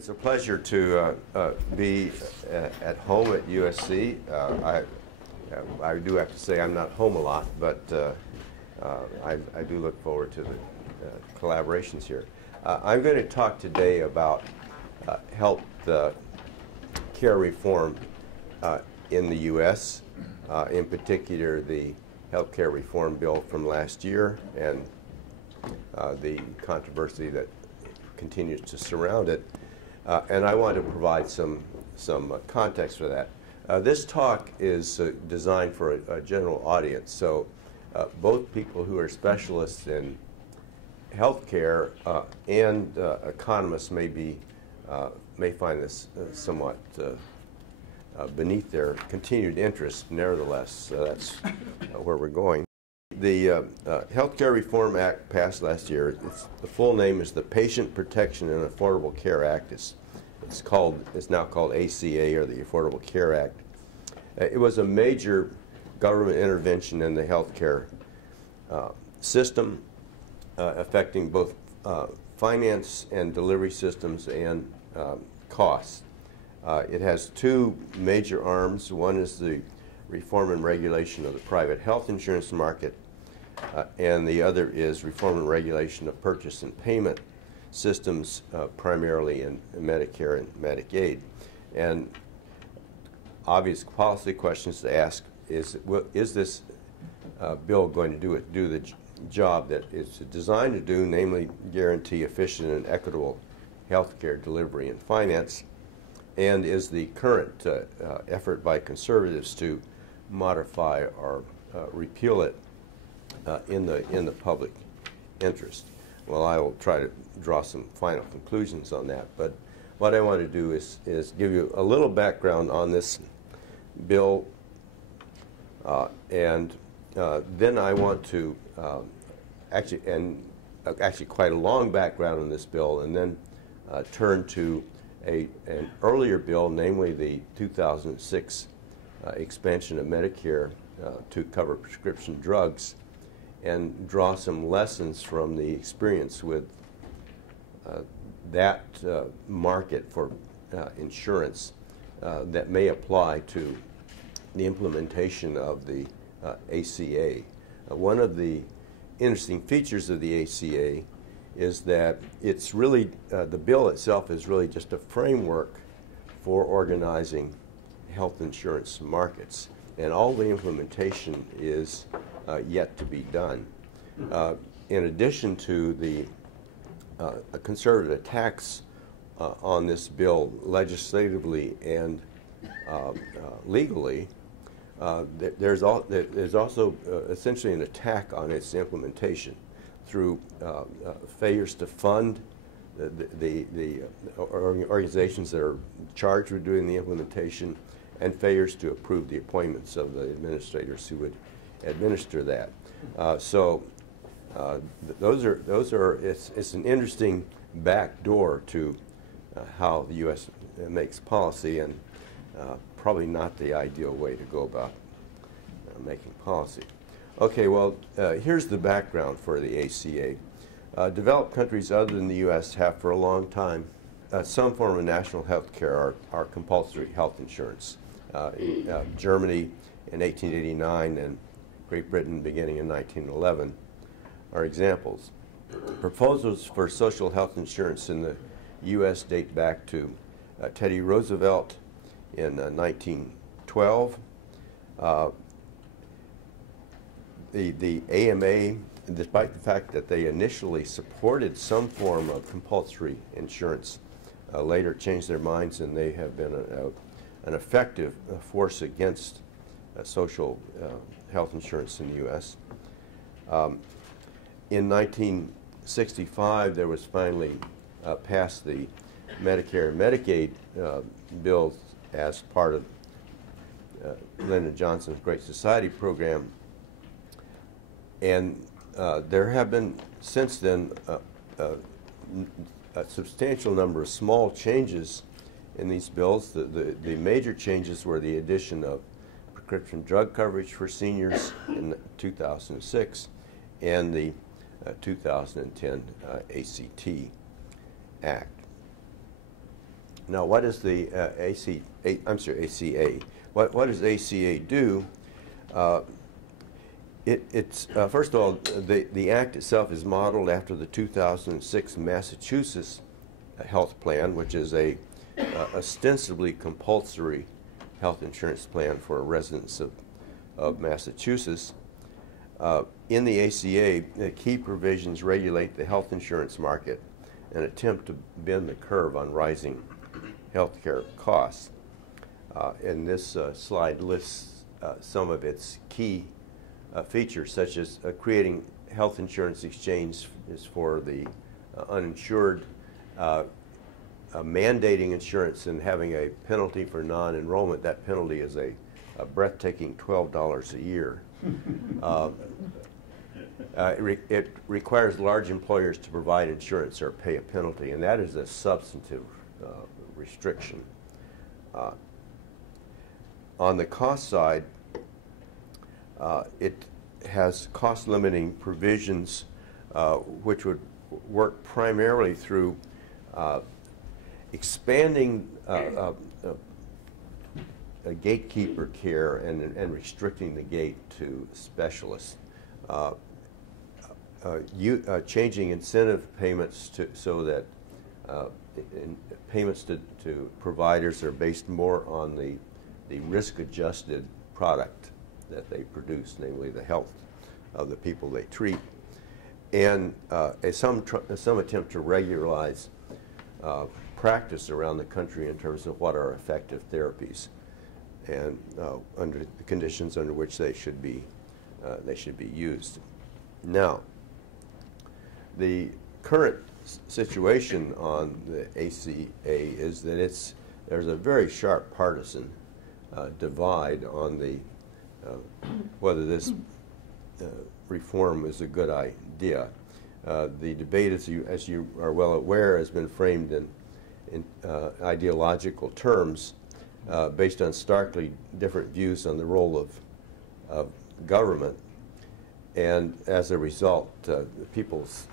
It's a pleasure to be at home at USC. I do have to say I'm not home a lot, but I do look forward to the collaborations here. I'm going to talk today about health care reform in the U.S., in particular the health care reform bill from last year and the controversy that continues to surround it. And I want to provide some context for that. This talk is designed for a general audience, so both people who are specialists in healthcare and economists may find this somewhat beneath their continued interest. Nevertheless, that's where we're going. The Healthcare Reform Act passed last year. The full name is the Patient Protection and Affordable Care Act. It's now called ACA, or the Affordable Care Act. It was a major government intervention in the healthcare system, affecting both finance and delivery systems and costs. It has two major arms. One is the reform and regulation of the private health insurance market, and the other is reform and regulation of purchase and payment systems, primarily in Medicare and Medicaid. And obvious policy questions to ask is this bill going to do the job that it's designed to do, namely guarantee efficient and equitable health care delivery and finance, and is the current effort by conservatives to modify or repeal it in the public interest? Well, I will try to draw some final conclusions on that, but what I want to do is give you a little background on this bill, and then I want to actually quite a long background on this bill, and then turn to an earlier bill, namely the 2006 expansion of Medicare to cover prescription drugs, and draw some lessons from the experience with that market for insurance that may apply to the implementation of the ACA. One of the interesting features of the ACA is that it's really, the bill itself is really just a framework for organizing health insurance markets, and all the implementation is yet to be done. In addition to the conservative attacks on this bill legislatively and legally, there's also essentially an attack on its implementation through failures to fund the organizations that are charged with doing the implementation, and failures to approve the appointments of the administrators who would administer that. It's an interesting back door to how the U.S. makes policy, and probably not the ideal way to go about making policy. Okay, well, here's the background for the ACA. Developed countries other than the U.S. have for a long time some form of national health care or compulsory health insurance. Germany in 1889 and Great Britain beginning in 1911 are examples. Proposals for social health insurance in the U.S. date back to Teddy Roosevelt in 1912. The AMA, despite the fact that they initially supported some form of compulsory insurance, later changed their minds, and they have been an effective force against social health insurance in the U.S. In 1965, there was finally passed the Medicare Medicaid bill as part of Lyndon Johnson's Great Society program, and there have been since then a substantial number of small changes in these bills. The major changes were the addition of prescription drug coverage for seniors in 2006 and the 2010 ACT Act. Now, what does the ACA? What does ACA do? First of all, the Act itself is modeled after the 2006 Massachusetts health plan, which is a ostensibly compulsory health insurance plan for residents of Massachusetts. In the ACA, the key provisions regulate the health insurance market and attempt to bend the curve on rising healthcare costs. And this slide lists some of its key features, such as creating health insurance exchange is for the uninsured, mandating insurance and having a penalty for non-enrollment. That penalty is a breathtaking $12 a year. It requires large employers to provide insurance or pay a penalty, and that is a substantive restriction. On the cost side, it has cost-limiting provisions which would work primarily through expanding a gatekeeper care and restricting the gate to specialists. Changing incentive payments so that payments to providers are based more on the risk-adjusted product that they produce, namely the health of the people they treat, and some attempt to regularize practice around the country in terms of what are effective therapies and under the conditions under which they should be used. Now, the current situation on the ACA is that there's a very sharp partisan divide on the whether this reform is a good idea. The debate, as you are well aware, has been framed in ideological terms based on starkly different views on the role of government. And as a result, people's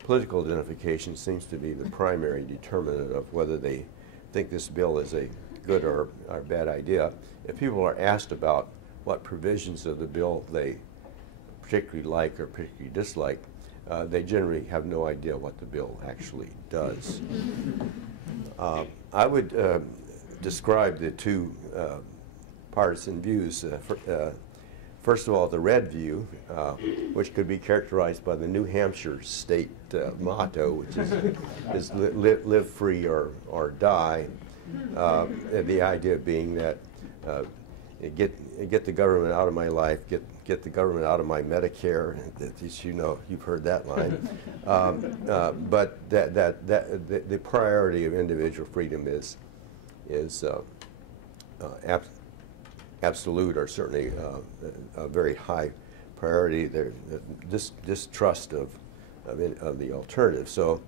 political identification seems to be the primary determinant of whether they think this bill is a good or bad idea. If people are asked about what provisions of the bill they particularly like or particularly dislike, they generally have no idea what the bill actually does. I would describe the two partisan views. First of all, the red view, which could be characterized by the New Hampshire state motto, which is live free or die. The idea being that get the government out of my life, get the government out of my Medicare. As you know, you've heard that line. But the priority of individual freedom is absolute, or certainly a very high priority. There's distrust of the alternative. So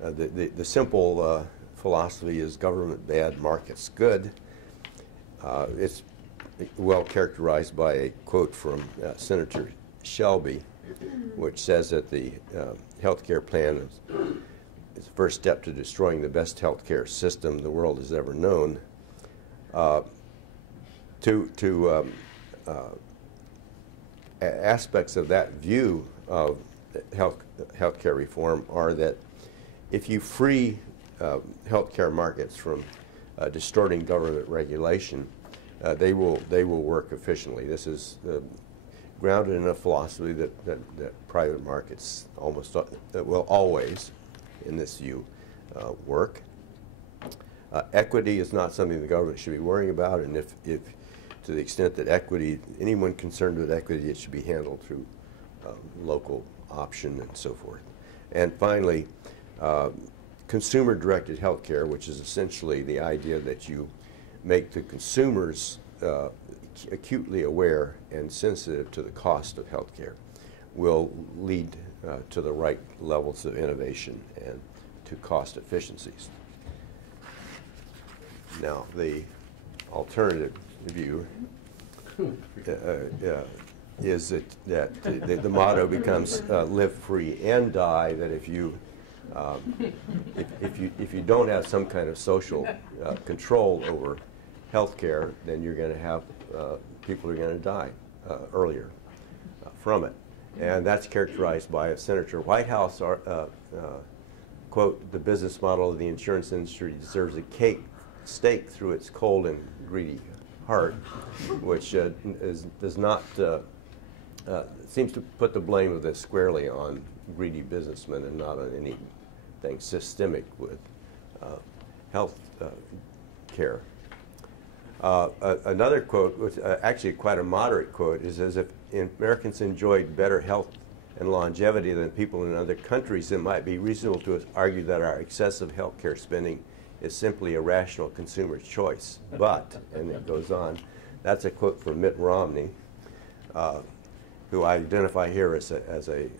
the simple philosophy is government bad, markets good. It's well characterized by a quote from Senator Shelby, which says that the health care plan is the first step to destroying the best health care system the world has ever known. Aspects of that view of health care reform are that if you free health care markets from distorting government regulation, they will work efficiently. This is grounded in a philosophy that private markets will always, in this view, work. Equity is not something the government should be worrying about, and if to the extent that anyone concerned with equity, it should be handled through local option and so forth. And finally, consumer-directed health care, which is essentially the idea that you make the consumers acutely aware and sensitive to the cost of health care, will lead to the right levels of innovation and to cost efficiencies. Now, the alternative view is that the motto becomes live free and die, that if you If you don't have some kind of social control over health care, then you're going to have people are going to die earlier from it. And that's characterized by Senator Whitehouse, quote, "The business model of the insurance industry deserves a stake through its cold and greedy heart," which does not, seems to put the blame of this squarely on greedy businessmen and not on anything systemic with health care. Another quote, which actually quite a moderate quote, is as if Americans enjoyed better health and longevity than people in other countries, it might be reasonable to argue that our excessive health care spending is simply a rational consumer choice. But, and it goes on, that's a quote from Mitt Romney, who I identify here as a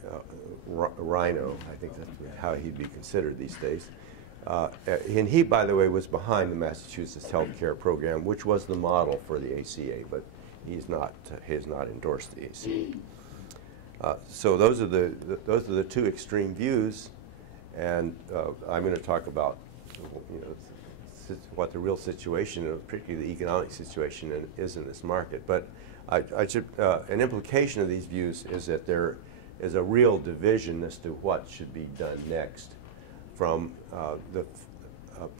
rhino. I think that's how he'd be considered these days. And he, by the way, was behind the Massachusetts health care program, which was the model for the ACA, but he has not endorsed the ACA. So those are the two extreme views, and I'm going to talk about what the real situation, particularly the economic situation, is in this market. But an implication of these views is that there is a real division as to what should be done next. From the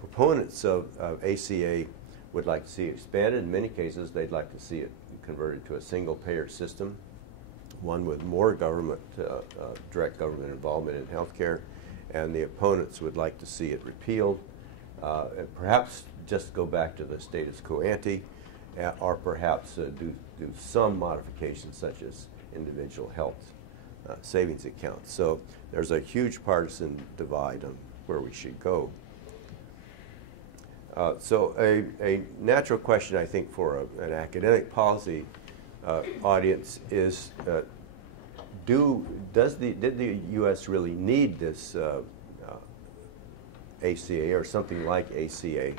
proponents of ACA would like to see it expanded. In many cases, they'd like to see it converted to a single-payer system, one with more government, direct government involvement in healthcare. And the opponents would like to see it repealed, and perhaps just go back to the status quo ante, or perhaps do some modifications such as individual health savings accounts. So there's a huge partisan divide on where we should go. So a natural question, I think, for an academic policy audience is, did the U.S. really need this ACA or something like ACA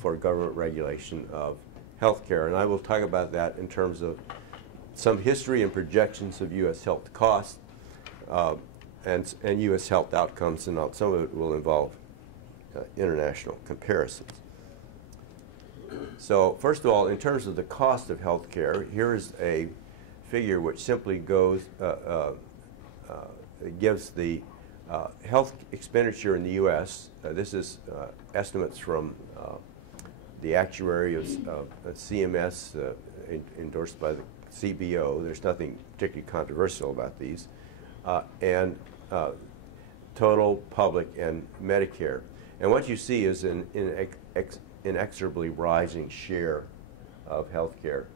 for government regulation of healthcare? And I will talk about that in terms of some history and projections of U.S. health costs and U.S. health outcomes, and some of it will involve international comparisons. So first of all, in terms of the cost of health care, here is a figure which simply goes, gives the health expenditure in the U.S. This is estimates from the actuary of CMS, endorsed by the CBO. There's nothing particularly controversial about these. And total, public, and Medicare. And what you see is an inexorably rising share of healthcare.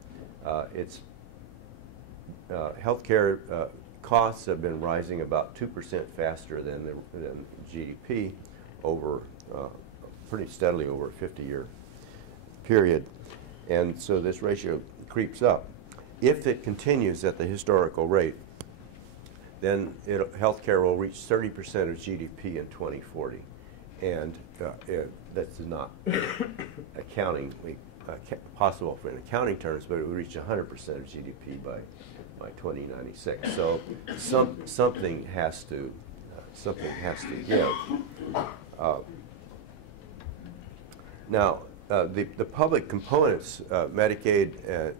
Healthcare costs have been rising about 2% faster than GDP over pretty steadily over a 50-year period. And so this ratio creeps up. If it continues at the historical rate, then healthcare will reach 30% of GDP in 2040. And that's not accountingly possible in accounting terms, but it will reach 100% of GDP by 2096. So something has to give. Now, the public components, Medicaid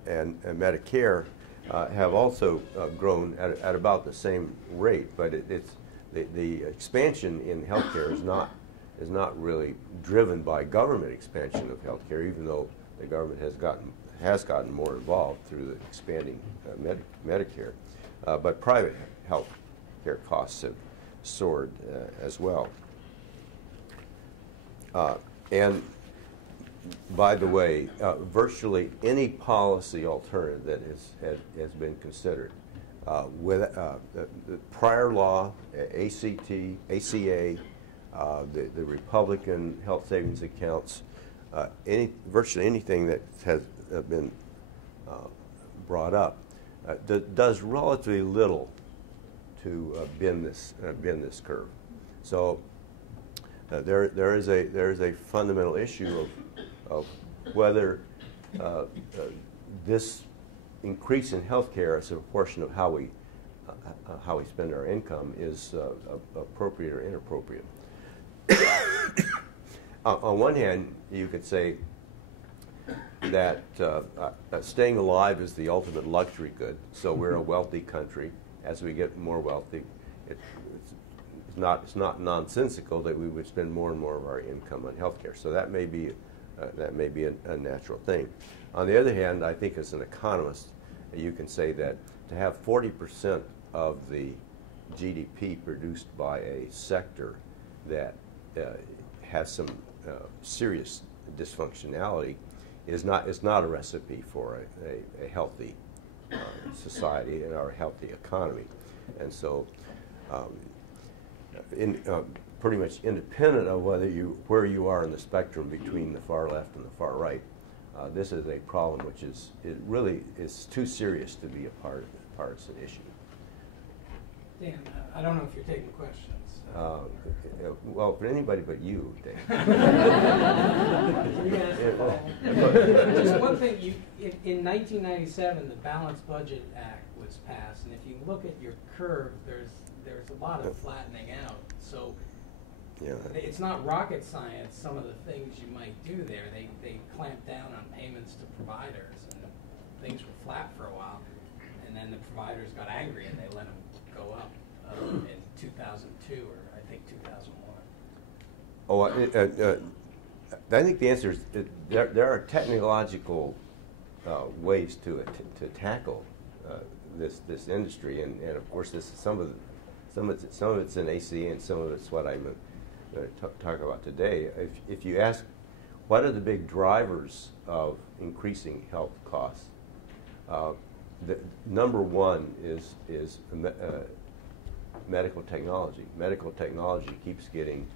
and Medicare, have also grown at about the same rate, but the expansion in healthcare is not really driven by government expansion of healthcare, even though the government has gotten more involved through the expanding Medicare. But private health care costs have soared as well. And by the way, virtually any policy alternative that has been considered, with the prior law, ACA, the Republican health savings accounts, virtually anything that has been brought up, does relatively little to bend this curve. So there is a fundamental issue of whether this increase in health care as a proportion of how we how we spend our income is appropriate or inappropriate. On one hand, you could say that staying alive is the ultimate luxury good. So we're a wealthy country. As we get more wealthy, it's not nonsensical that we would spend more and more of our income on healthcare. So that may be a natural thing. On the other hand, I think as an economist, you can say that to have 40% of the GDP produced by a sector that has some serious dysfunctionality is not a recipe for a healthy society and our healthy economy. And so pretty much independent of where you are in the spectrum between the far left and the far right, this is a problem which really is too serious to be a partisan issue. Dan, I don't know if you're taking questions. Well, for anybody but you, Dan. Just one thing, in 1997, the Balanced Budget Act was passed, and if you look at your curve, there's a lot of flattening out. So yeah, it's not rocket science, some of the things you might do there. They clamped down on payments to providers, and things were flat for a while. And then the providers got angry, and they let them go up in 2002, or I think 2001. Oh, I think the answer is there are technological ways to tackle this industry, and of course some of it's in ACA, and some of it's what I'm going to talk about today. If you ask what are the big drivers of increasing health costs, the number one is medical technology. Medical technology keeps getting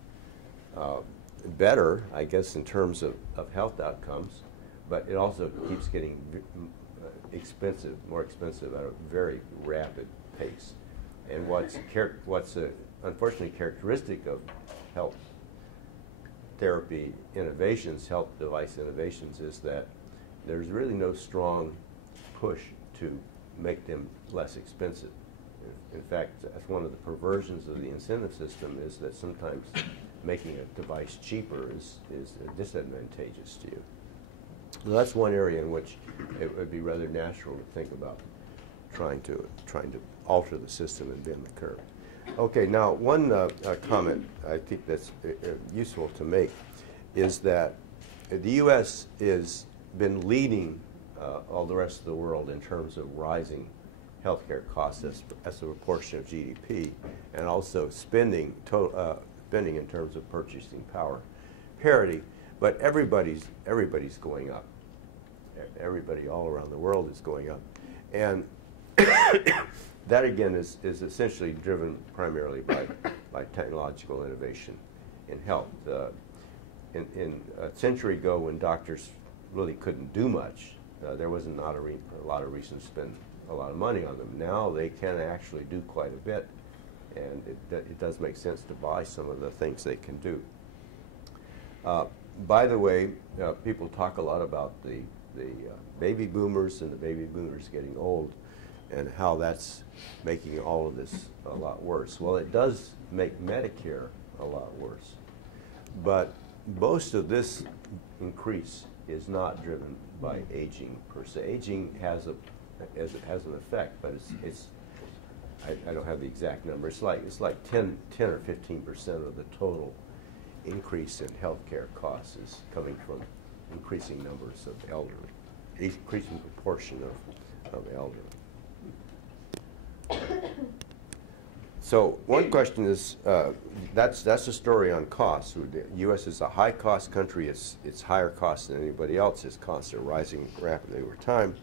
better, I guess, in terms of health outcomes, but it also keeps getting more expensive at a very rapid pace. And what's unfortunately characteristic of health therapy innovations, health device innovations, is that there's really no strong push to make them less expensive. In fact, that's one of the perversions of the incentive system, is that sometimes making a device cheaper is disadvantageous to you. So that's one area in which it would be rather natural to think about trying to alter the system and bend the curve. Okay, now one comment I think that's useful to make is that the U.S. has been leading all the rest of the world in terms of rising healthcare costs as a proportion of GDP, and also spending in terms of purchasing power parity. But everybody's going up. Everybody all around the world is going up, and that again is essentially driven primarily by technological innovation in health. In a century ago, when doctors really couldn't do much, there was not a lot of reason to spend a lot of money on them. Now they can actually do quite a bit, and it does make sense to buy some of the things they can do. By the way, people talk a lot about the baby boomers and the baby boomers getting old, and how that's making all of this a lot worse. Well, it does make Medicare a lot worse, but most of this increase is not driven by aging per se. Aging has an effect, but I don't have the exact number. It's like 10 or 15% of the total increase in healthcare costs is coming from increasing numbers of elderly, increasing proportion of elderly. So one question is, that's a story on costs. The U.S. is a high-cost country. It's higher cost than anybody else. Its costs are rising rapidly over time.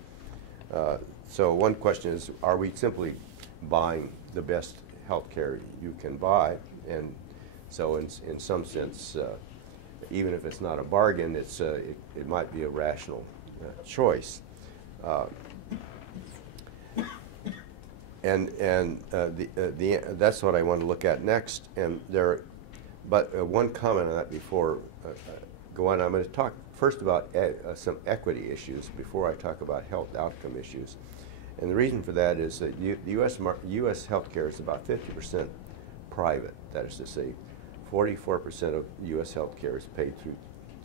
So one question is, are we simply buying the best health care you can buy? And so in some sense, even if it's not a bargain, it might be a rational choice. That's what I want to look at next. But one comment on that before go on. I'm going to talk first about some equity issues before I talk about health outcome issues. And the reason for that is that the U.S. healthcare is about 50% private. That is to say, 44% of U.S. healthcare is paid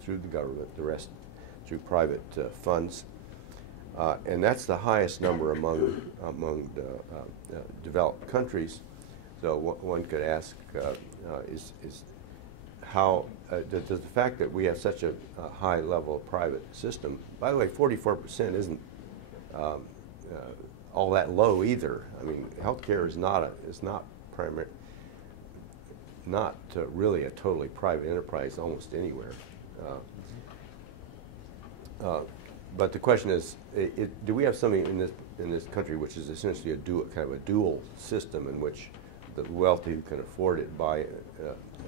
through the government, the rest through private funds. And that's the highest number among the developed countries. So one could ask, how does the fact that we have such a high level of private system, by the way, 44% isn't all that low either. I mean, healthcare is not really a totally private enterprise almost anywhere. But the question is, do we have something in this country which is essentially kind of a dual system in which the wealthy who can afford it are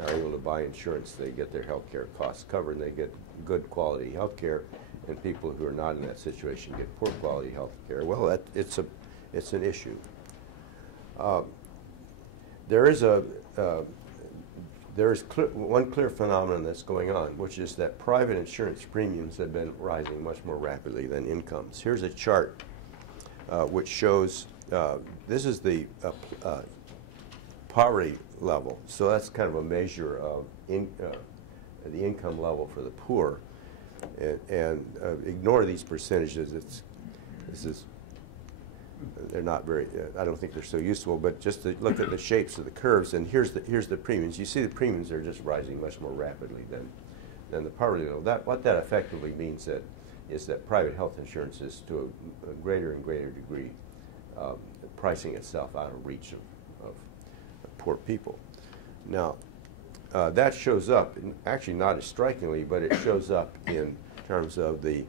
able to buy insurance, they get their health care costs covered, and they get good quality health care, and people who are not in that situation get poor quality health care? Well, it's an issue. There is one clear phenomenon that's going on, which is that private insurance premiums have been rising much more rapidly than incomes. Here's a chart which shows, this is the poverty level. So that's kind of a measure of the income level for the poor. And ignore these percentages. They're not very, I don't think they're so useful, but just to look at the shapes of the curves, and here's the premiums. You see the premiums are just rising much more rapidly than the poverty level. What that effectively means is that private health insurance is to a greater and greater degree pricing itself out of reach of poor people. Now, that shows up, actually not as strikingly, but it shows up in terms of the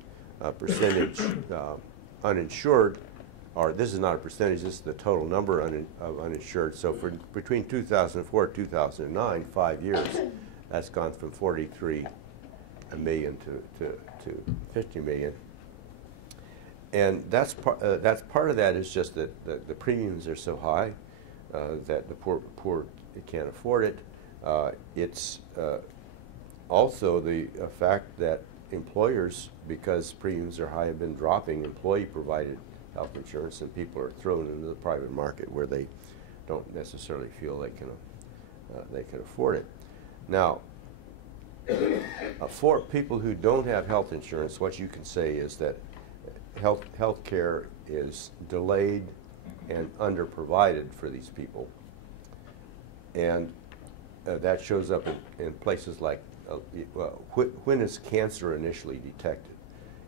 percentage uninsured. Or this is not a percentage, this is the total number of uninsured. So between 2004 and 2009, 5 years, that's gone from 43 million to 50 million. And that's part of that is just that the premiums are so high that the poor can't afford it. It's also the fact that employers, because premiums are high, have been dropping employee-provided health insurance, and people are thrown into the private market where they don't necessarily feel they can afford it. Now, for people who don't have health insurance, what you can say is that health care is delayed and underprovided for these people, and that shows up in places like when is cancer initially detected.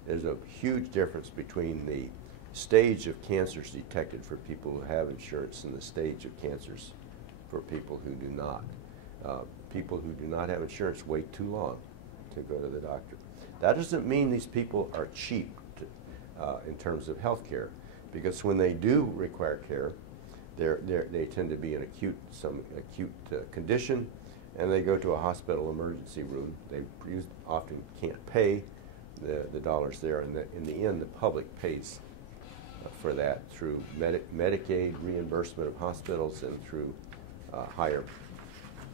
There's a huge difference between the stage of cancers detected for people who have insurance and the stage of cancers for people who do not. People who do not have insurance wait too long to go to the doctor. That doesn't mean these people are cheap in terms of health care, because when they do require care, they tend to be in some acute condition, and they go to a hospital emergency room. They often can't pay the dollars there, and in the end, the public pays for that through Medicaid reimbursement of hospitals and through higher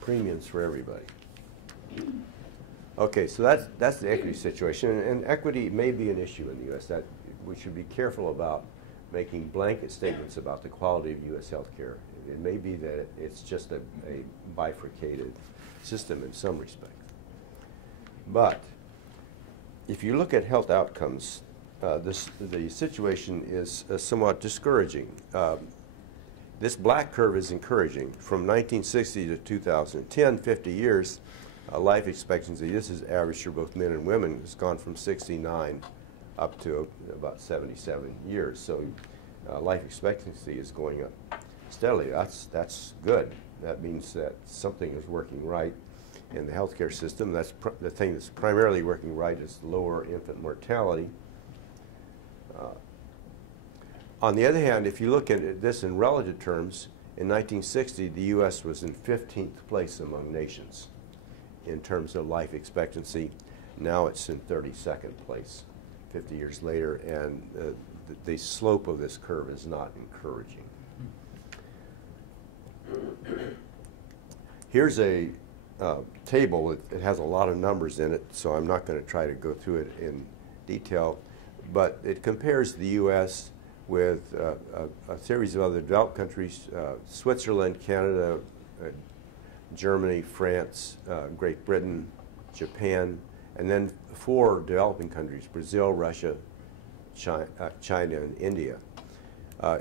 premiums for everybody. Okay, so that's the equity situation, and equity may be an issue in the U.S. that we should be careful about making blanket statements about the quality of U.S. health care. It may be that it's just a bifurcated system in some respects. But if you look at health outcomes, the situation is somewhat discouraging. This black curve is encouraging. From 1960 to 2010, 50 years, life expectancy, this is average for both men and women, has gone from 69 up to about 77 years. So life expectancy is going up steadily. That's good. That means that something is working right in the healthcare system. That's the thing that's primarily working right is lower infant mortality. On the other hand, if you look at this in relative terms, in 1960, the U.S. was in 15th place among nations in terms of life expectancy. Now it's in 32nd place 50 years later, and the slope of this curve is not encouraging. Here's a table. It has a lot of numbers in it, so I'm not going to try to go through it in detail, but it compares the U.S. with a series of other developed countries, Switzerland, Canada, Germany, France, Great Britain, Japan, and then 4 developing countries, Brazil, Russia, China, and India.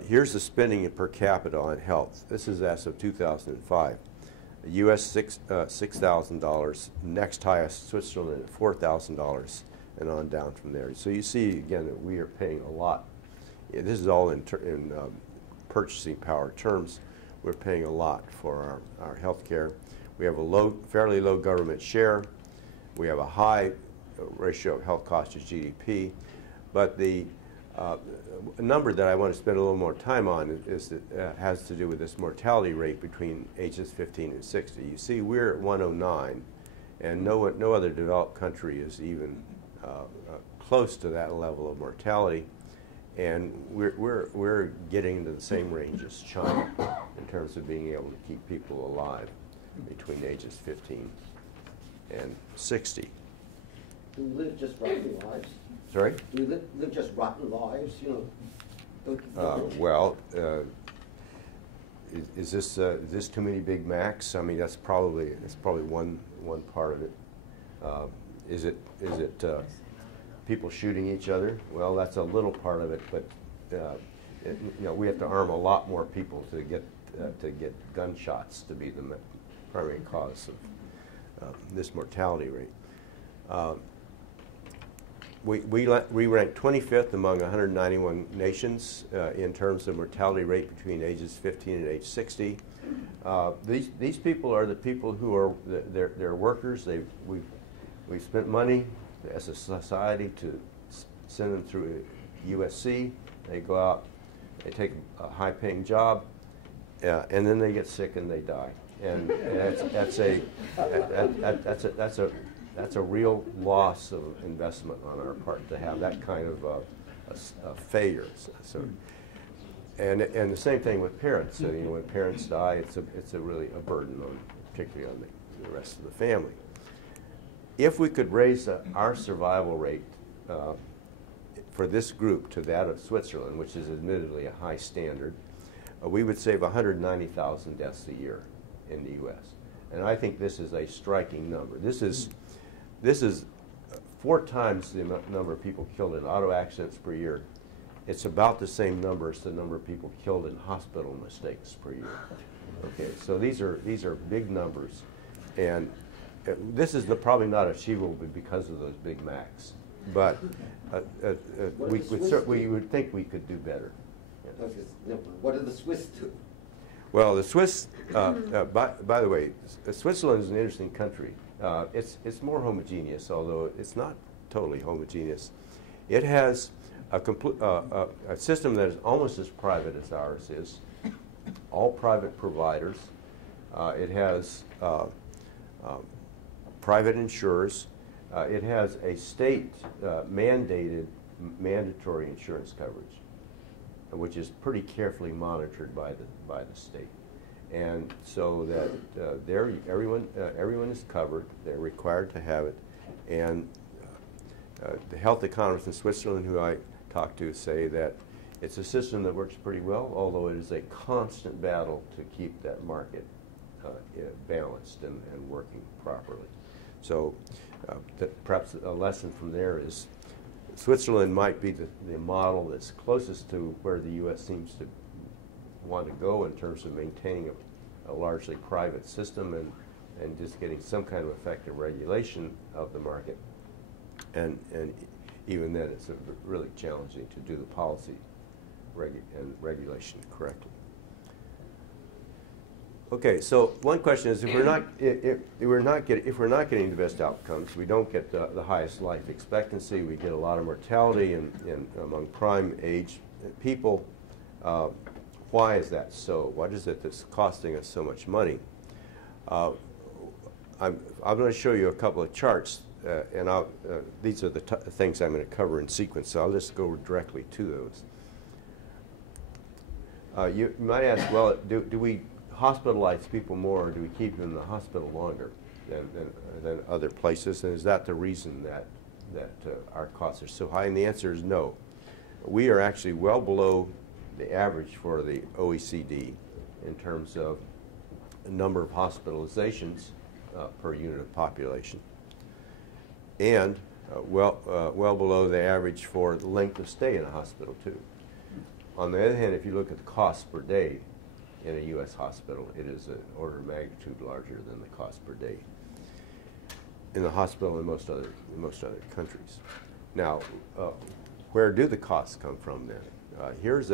Here's the spending per capita on health. This is as of 2005. The U.S. $6,000, next highest Switzerland at $4,000, and on down from there. So you see again that we are paying a lot. This is all in purchasing power terms. We're paying a lot for our health care. We have a fairly low government share. We have a high ratio of health cost to GDP. But the number that I want to spend a little more time on is that has to do with this mortality rate between ages 15 and 60. You see, we're at 109, and no other developed country is even close to that level of mortality. And we're getting into the same range as China in terms of being able to keep people alive between ages 15 and 60. Do we live just rotten lives? Sorry? Do we live just rotten lives? You know. Well, is this too many Big Macs? I mean, that's probably one part of it. Is it people shooting each other? Well, that's a little part of it, but you know, we have to arm a lot more people to get gunshots to be the primary cause of this mortality rate. We rank 25th among 191 nations in terms of mortality rate between ages 15 and age 60. These people are the people who are they're workers. We've spent money as a society to send them through USC. They go out, they take a high-paying job, and then they get sick and they die. And that's a real loss of investment on our part to have that kind of a failure. So, and the same thing with parents. So, you know, when parents die, it's really a burden on, particularly on the rest of the family. If we could raise our survival rate for this group to that of Switzerland, which is admittedly a high standard, we would save 190,000 deaths a year in the U.S. And I think this is a striking number. This is 4 times the number of people killed in auto accidents per year. It's about the same number as the number of people killed in hospital mistakes per year. Okay, so these are big numbers, and this is probably not achievable because of those Big Macs, but we would think we could do better. Yeah. What do the Swiss do? Well, the Swiss, by the way, Switzerland is an interesting country. It's more homogeneous, although it's not totally homogeneous. It has a system that is almost as private as ours is, all private providers. It has private insurers. It has a state mandated mandatory insurance coverage, which is pretty carefully monitored by the state, and so that everyone is covered. They're required to have it, and the health economists in Switzerland who I talk to say that it's a system that works pretty well, although it is a constant battle to keep that market balanced and working properly. So perhaps a lesson from there is Switzerland might be the model that's closest to where the U.S. seems to want to go in terms of maintaining a largely private system and just getting some kind of effective regulation of the market. And even then, it's really challenging to do the policy and regulation correctly. Okay, so one question is, if we're not getting the best outcomes, we don't get the highest life expectancy, we get a lot of mortality among prime age people. Why is that so? What is it that's costing us so much money? I'm going to show you a couple of charts, and these are the things I'm going to cover in sequence, so I'll just go directly to those. You might ask, well, do we hospitalize people more, or do we keep them in the hospital longer than other places? And is that the reason that our costs are so high? And the answer is no. we are actually well below the average for the OECD in terms of the number of hospitalizations per unit of population, and well below the average for the length of stay in a hospital too. On the other hand, if you look at the cost per day in a U.S. hospital, it is an order of magnitude larger than the cost per day in the hospital in most other countries. Now, where do the costs come from then? Here's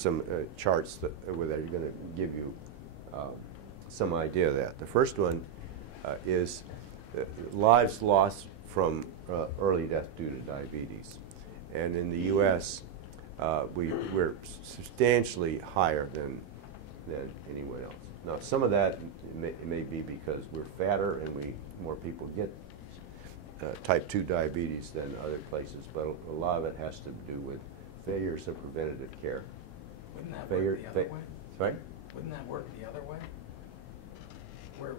some charts that are going to give you some idea of that. The first one is lives lost from early death due to diabetes. And in the U.S., we're substantially higher than anyone else. Now, some of that may be because we're fatter and more people get type 2 diabetes than other places, but a lot of it has to do with failures of preventative care. Wouldn't that work the other way? Sorry? Wouldn't that work the other way?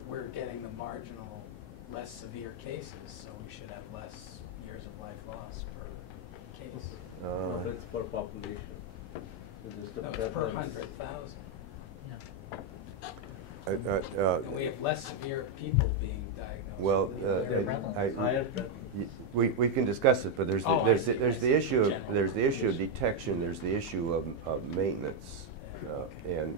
We're getting the marginal, less severe cases, so we should have less years of life lost per case. No, that's per population. No, it's per 100,000. And we have less severe people being diagnosed. Well, we can discuss it, but there's the issue of detection, there's the issue of maintenance and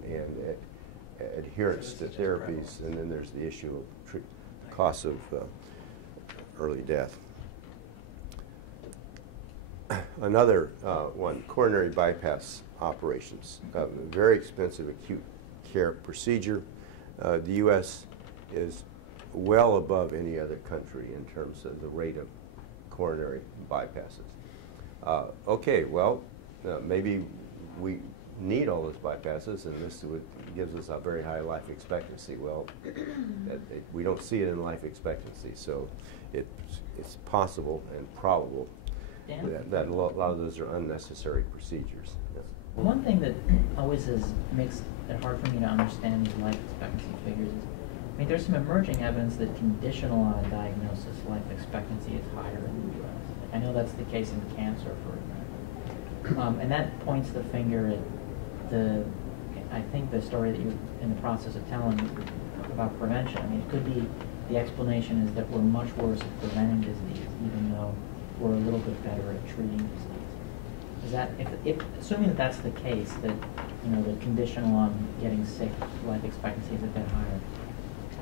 adherence to therapies, and then there's the issue of costs of early death. Another one, coronary bypass operations, very expensive acute care procedure. The U.S. is well above any other country in terms of the rate of coronary bypasses. Okay, well, maybe we need all those bypasses, and this gives us a very high life expectancy. Well, we don't see it in life expectancy, so it's possible and probable that a lot of those are unnecessary procedures. Yes. One thing that always makes it hard for me to understand these life expectancy figures is, I mean, there's some emerging evidence that conditional on a diagnosis, life expectancy is higher in the U.S. I know that's the case in cancer, for example. And that points the finger at I think the story that you're in the process of telling about prevention. I mean, it could be the explanation is that we're much worse at preventing disease, even though we're a little bit better at treating disease. Is that, if assuming that that's the case, that the conditional on getting sick life expectancy is a bit higher,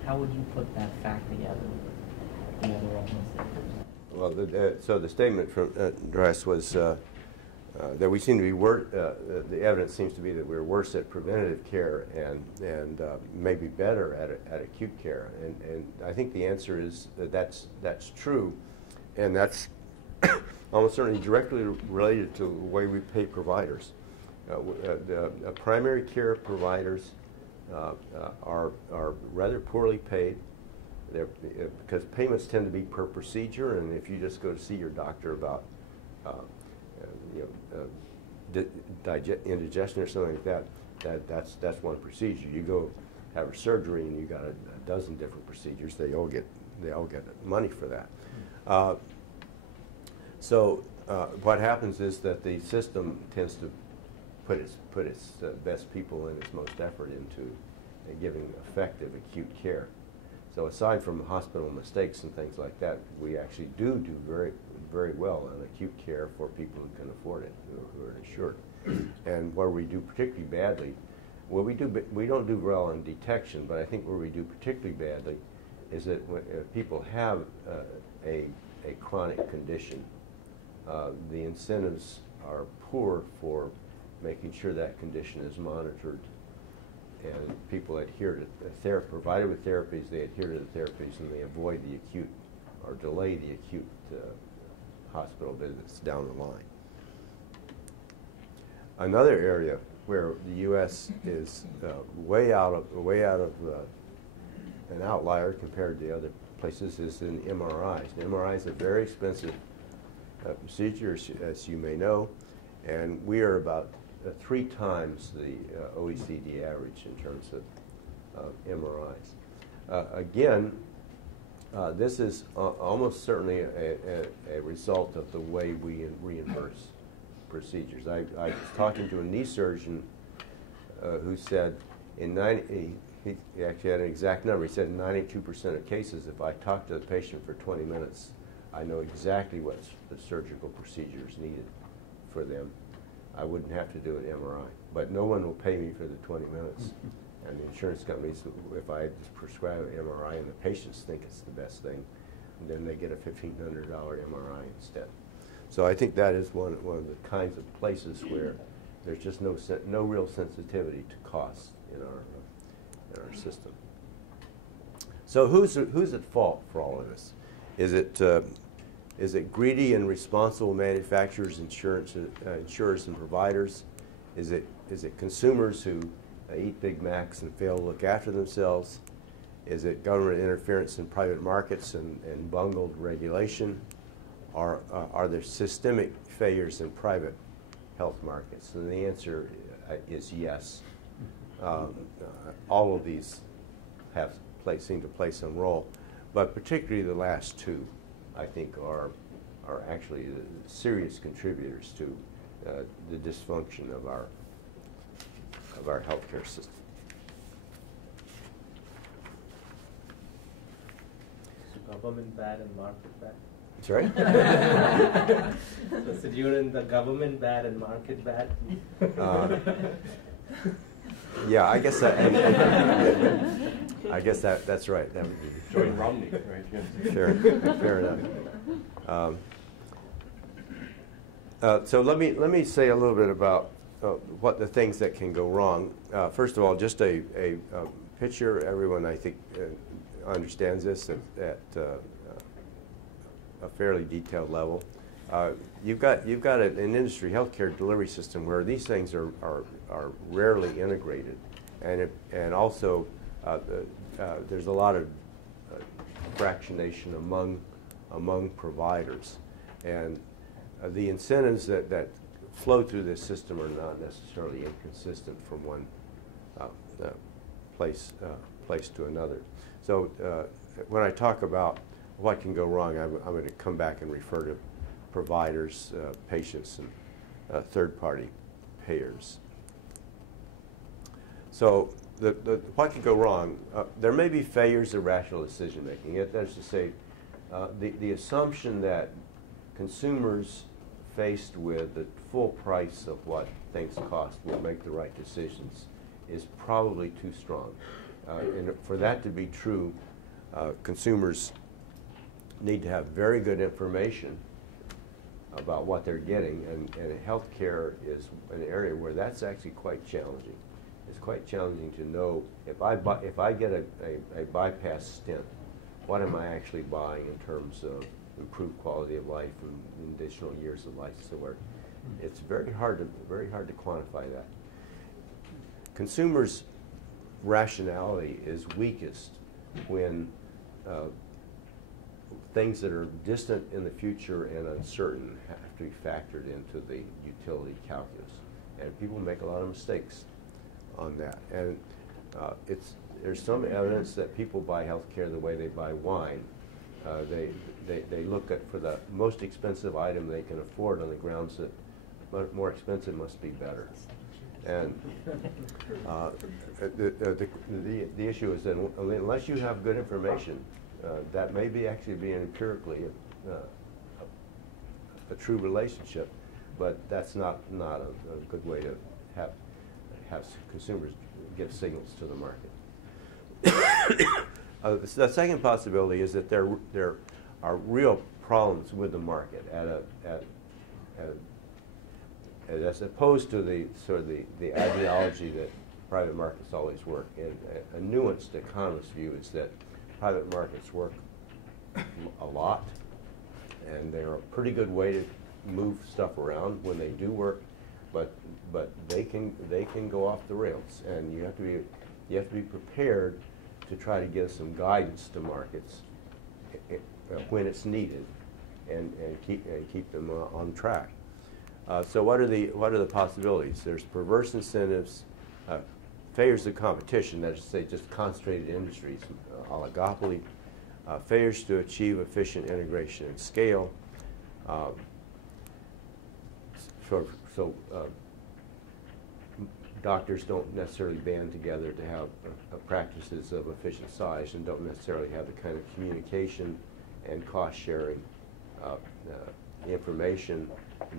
how would you put that fact together with the other elements that you present? Well, so the statement from Dries was that we seem to be the evidence seems to be that we're worse at preventative care and maybe better at acute care, and I think the answer is that that's true, and that's almost certainly directly related to the way we pay providers. Primary care providers are rather poorly paid. Because payments tend to be per procedure, and if you just go to see your doctor about indigestion or something like that's one procedure. You go have a surgery and you got a dozen different procedures. They all get money for that. So what happens is that the system tends to put its best people and its most effort into giving effective acute care. So aside from hospital mistakes and things like that, we actually do very, very well on acute care for people who can afford it, who are insured. And where we do particularly badly, well, we don't do well on detection, but I think where we do particularly badly is that when people have a chronic condition, the incentives are poor for making sure that condition is monitored, and people adhere to therapy. Provided with therapies, they adhere to the therapies and they avoid the acute or delay the acute hospital visits down the line. Another area where the U.S. is way out of an outlier compared to other places is in MRIs. And MRIs are very expensive procedure, as you may know, and we are about 3 times the OECD average in terms of MRIs. Again, this is almost certainly a result of the way we reimburse procedures. I was talking to a knee surgeon who said he actually had an exact number. He said in 92% of cases, if I talk to the patient for 20 minutes, I know exactly what the surgical procedure is needed for them. I wouldn't have to do an MRI. But no one will pay me for the 20 minutes. And the insurance companies, if I just prescribe an MRI and the patients think it's the best thing, then they get a $1,500 MRI instead. So I think that is one of the kinds of places where there's just no real sensitivity to cost in our system. So who's at fault for all of this? Is it greedy and responsible manufacturers, insurers, and providers? Is it consumers who eat Big Macs and fail to look after themselves? Is it government interference in private markets and bungled regulation? Are there systemic failures in private health markets? And the answer is yes. All of these seem to play some role, but particularly the last two, I think, are actually serious contributors to the dysfunction of our healthcare system. So government bad and market bad. Sorry? So you're in the government bad and market bad. Yeah, I guess that's right. That would be Join Romney, right? Yeah. fair enough. So let me say a little bit about what the things that can go wrong. First of all, just a picture. Everyone, I think, understands this at a fairly detailed level. You've got an industry healthcare delivery system where these things are rarely integrated, and also there's a lot of fractionation among providers, and the incentives that flow through this system are not necessarily inconsistent from one place to another. So when I talk about what can go wrong, I'm going to come back and refer to providers, patients, and third-party payers. So what can go wrong? There may be failures of rational decision-making. That is to say, the assumption that consumers faced with the full price of what things cost will make the right decisions is probably too strong. And for that to be true, consumers need to have very good information about what they're getting, and healthcare is an area where that's actually quite challenging. It's quite challenging to know if I get a bypass stent, what am I actually buying in terms of improved quality of life and additional years of life support. It's very hard to quantify that. Consumers' rationality is weakest when things that are distant in the future and uncertain have to be factored into the utility calculus, and people make a lot of mistakes on that. And there's some evidence that people buy health care the way they buy wine. They look for the most expensive item they can afford on the grounds that more expensive must be better. And the issue is that unless you have good information, that may be actually being empirically a true relationship, but that's not a good way to have consumers give signals to the market. The second possibility is that there are real problems with the market as opposed to the sort of the ideology that private markets always work. And a nuanced economist view is that private markets work a lot, and they're a pretty good way to move stuff around when they do work, but they can go off the rails, and you have to be prepared to try to give some guidance to markets when it's needed, and keep them on track. So what are the possibilities? There's perverse incentives, failures of competition, that is to say just concentrated industries, oligopoly, failures to achieve efficient integration and scale, doctors don't necessarily band together to have practices of efficient size, and don't necessarily have the kind of communication and cost sharing information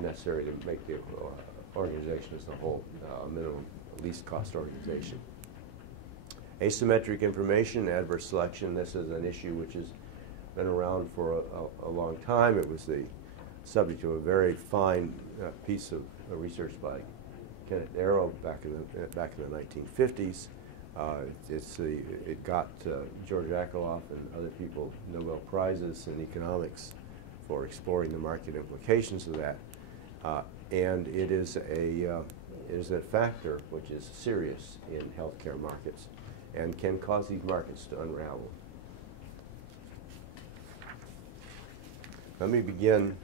necessary to make the organization as a whole minimum least cost organization. Asymmetric information, adverse selection, this is an issue which has been around for a long time. It was the subject of a very fine piece of research by Kenneth Arrow back in the 1950s. It got George Akerlof and other people Nobel Prizes in economics for exploring the market implications of that. And it is a factor which is serious in healthcare markets and can cause these markets to unravel. Let me begin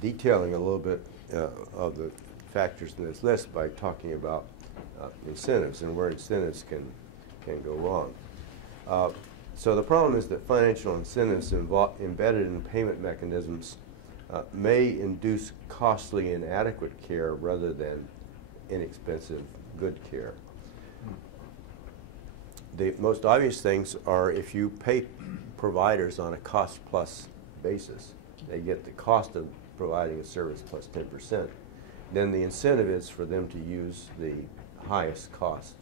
detailing a little bit of the factors in this list by talking about incentives and where incentives can go wrong. So the problem is that financial incentives embedded in payment mechanisms may induce costly, inadequate care rather than inexpensive, good care. The most obvious things are if you pay providers on a cost-plus basis, they get the cost of providing a service plus 10%, then the incentive is for them to use the highest cost,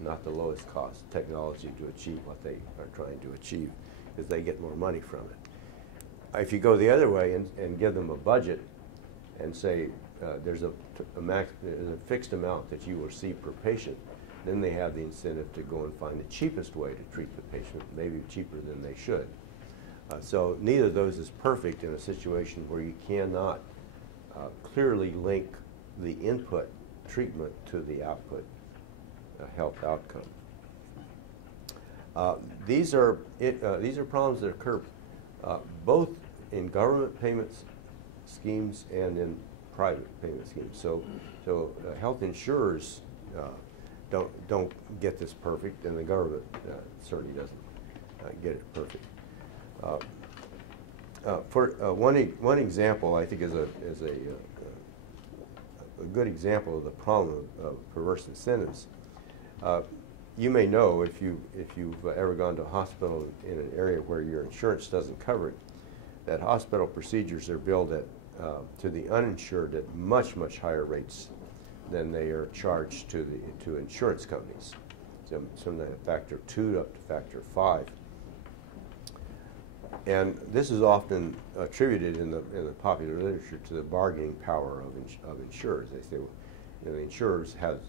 not the lowest cost technology to achieve what they are trying to achieve, because they get more money from it. If you go the other way and give them a budget and say there's a fixed amount that you will receive per patient, then they have the incentive to go and find the cheapest way to treat the patient, maybe cheaper than they should. So neither of those is perfect in a situation where you cannot clearly link the input treatment to the output health outcome. These are problems that occur both in government payments schemes and in private payment schemes. So health insurers don't get this perfect, and the government certainly doesn't get it perfect. For one example, I think is a good example of the problem of perverse incentives. You may know if you've ever gone to a hospital in an area where your insurance doesn't cover it, that hospital procedures are billed to the uninsured at much higher rates than they are charged to insurance companies. So from the factor 2 up to factor 5. And this is often attributed in the popular literature to the bargaining power of insurers. They say, the insurers have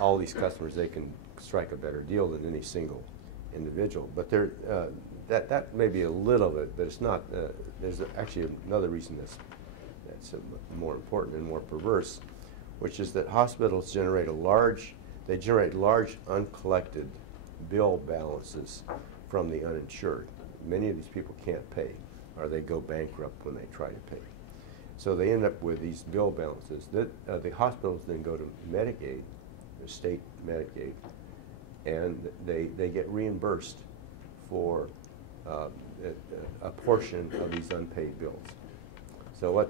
all these customers, they can strike a better deal than any single individual. But that may be a little bit, but it's not. There's actually another reason that's more important and more perverse, which is that hospitals generate large uncollected bill balances from the uninsured. Many of these people can't pay, or they go bankrupt when they try to pay. So they end up with these bill balances. The hospitals then go to Medicaid, the state Medicaid, and they get reimbursed for a portion of these unpaid bills. So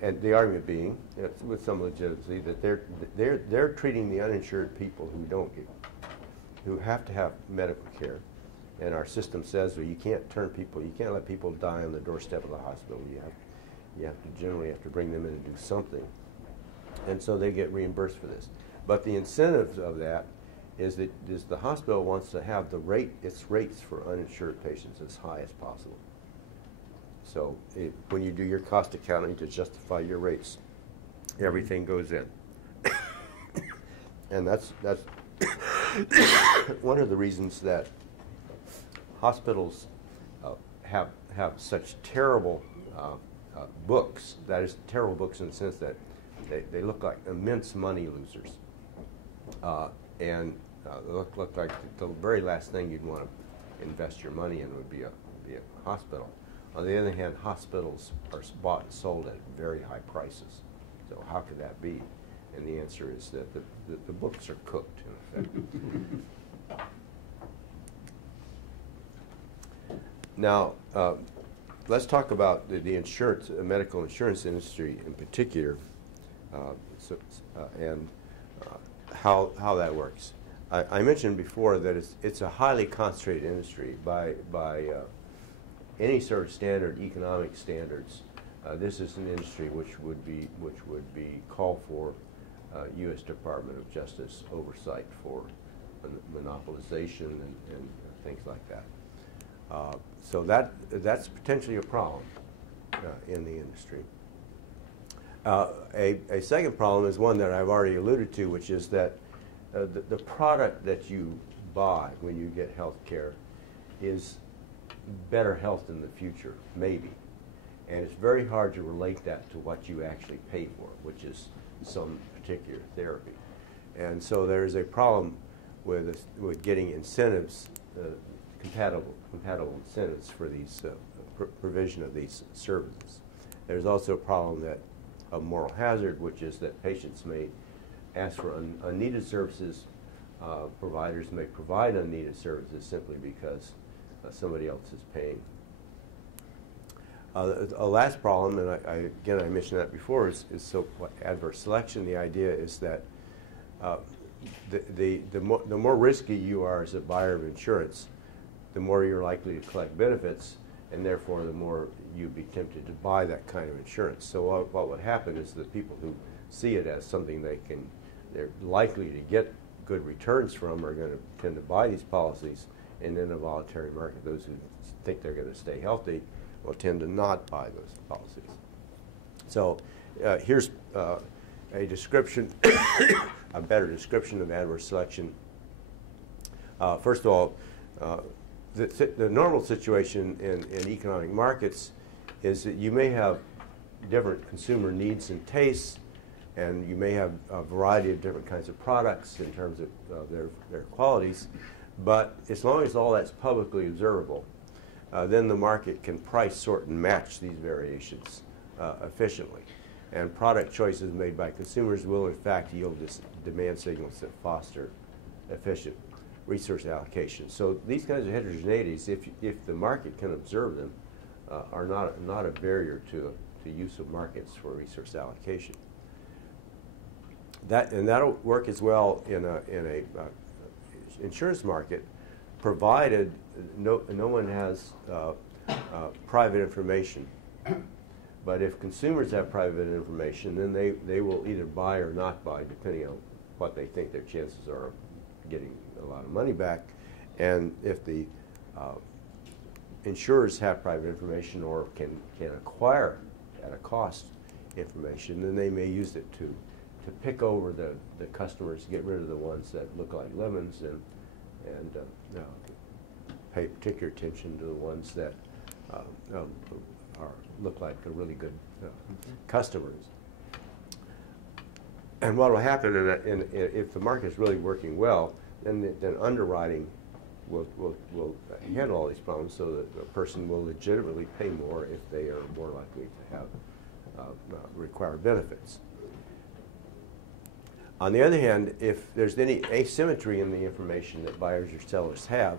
and the argument being, with some legitimacy, that they're treating the uninsured people who have to have medical care. And our system says, well, you can't let people die on the doorstep of the hospital. You generally have to bring them in and do something. And so they get reimbursed for this. But the incentive of that is that the hospital wants to have its rates for uninsured patients as high as possible. So when you do your cost accounting to justify your rates, everything goes in. And that's one of the reasons that hospitals have such terrible books. That is, terrible books in the sense that they look like immense money losers, and look like the very last thing you'd want to invest your money in would be a hospital. On the other hand, hospitals are bought and sold at very high prices. So how could that be? And the answer is that the books are cooked, in effect. Now, let's talk about the insurance, medical insurance industry in particular, and how that works. I mentioned before that it's a highly concentrated industry by any sort of standard economic standards. This is an industry which would be called for U.S. Department of Justice oversight for monopolization and things like that. So that's potentially a problem in the industry. A second problem is one that I've already alluded to, which is that the product that you buy when you get health care is better health in the future, maybe. And it's very hard to relate that to what you actually pay for, which is some particular therapy. And so there's a problem with getting incentives, compatible incentives for these provision of these services. There's also a problem of moral hazard, which is that patients may ask for unneeded services. Providers may provide unneeded services simply because somebody else is paying. A last problem, and I mentioned that before, is adverse selection. The idea is that the more risky you are as a buyer of insurance, the more you're likely to collect benefits, and therefore the more you'd be tempted to buy that kind of insurance. So what would happen is that people who see it as something they're likely to get good returns from are going to tend to buy these policies, and in a voluntary market, those who think they're going to stay healthy will tend to not buy those policies. So here's a description, a better description of adverse selection. First of all, the normal situation in economic markets is that you may have different consumer needs and tastes, and you may have a variety of different kinds of products in terms of their qualities, but as long as all that's publicly observable, then the market can price, sort, and match these variations efficiently. And product choices made by consumers will, in fact, yield demand signals that foster efficient resource allocation. So these kinds of heterogeneities, if the market can observe them, are not a barrier to use of markets for resource allocation. That'll work as well in a insurance market, provided no one has private information. But if consumers have private information, then they will either buy or not buy, depending on what they think their chances are of getting a lot of money back. And if the insurers have private information or can acquire at a cost information, then they may use it to pick over the customers, get rid of the ones that look like lemons, and pay particular attention to the ones that look like a really good customers. And what will happen if the market is really working well, then underwriting will handle all these problems so that a person will legitimately pay more if they are more likely to have require benefits. On the other hand, if there's any asymmetry in the information that buyers or sellers have,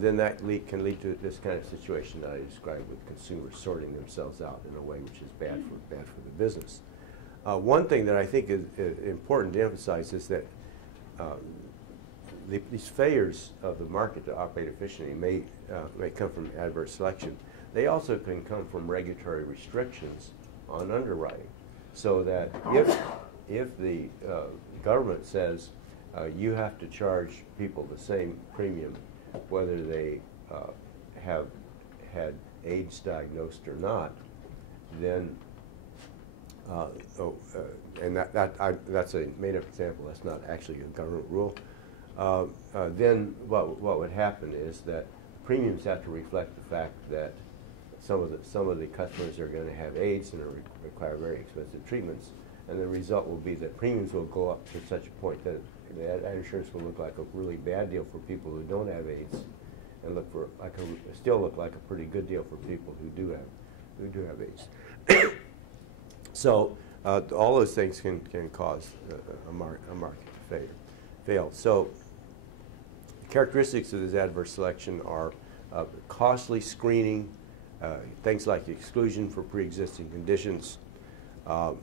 then that can lead to this kind of situation that I described, with consumers sorting themselves out in a way which is bad for the business. One thing that I think is important to emphasize is that these failures of the market to operate efficiently may come from adverse selection. They also can come from regulatory restrictions on underwriting, so that if the government says you have to charge people the same premium whether they have had AIDS diagnosed or not, then and that's a made-up example. That's not actually a government rule. Then what would happen is that premiums have to reflect the fact that some of the customers are going to have AIDS and require very expensive treatments, and the result will be that premiums will go up to such a point that that insurance will look like a really bad deal for people who don't have AIDS, and still look like a pretty good deal for people who do have AIDS. So all those things can cause a market to fail. So characteristics of this adverse selection are costly screening, things like exclusion for pre-existing conditions. The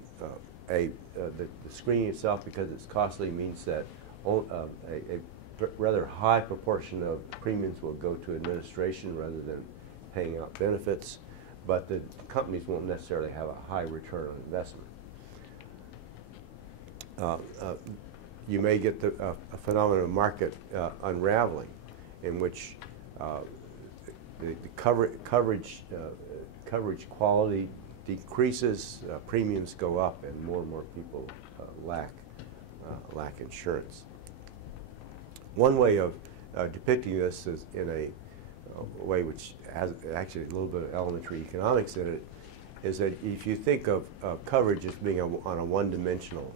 screening itself, because it's costly, means that a rather high proportion of premiums will go to administration rather than paying out benefits, but the companies won't necessarily have a high return on investment. You may get a phenomenon of market unraveling, in which the coverage quality decreases, premiums go up, and more people lack insurance. One way of depicting this is in a way which has actually a little bit of elementary economics in it, is that if you think of coverage as being on a one-dimensional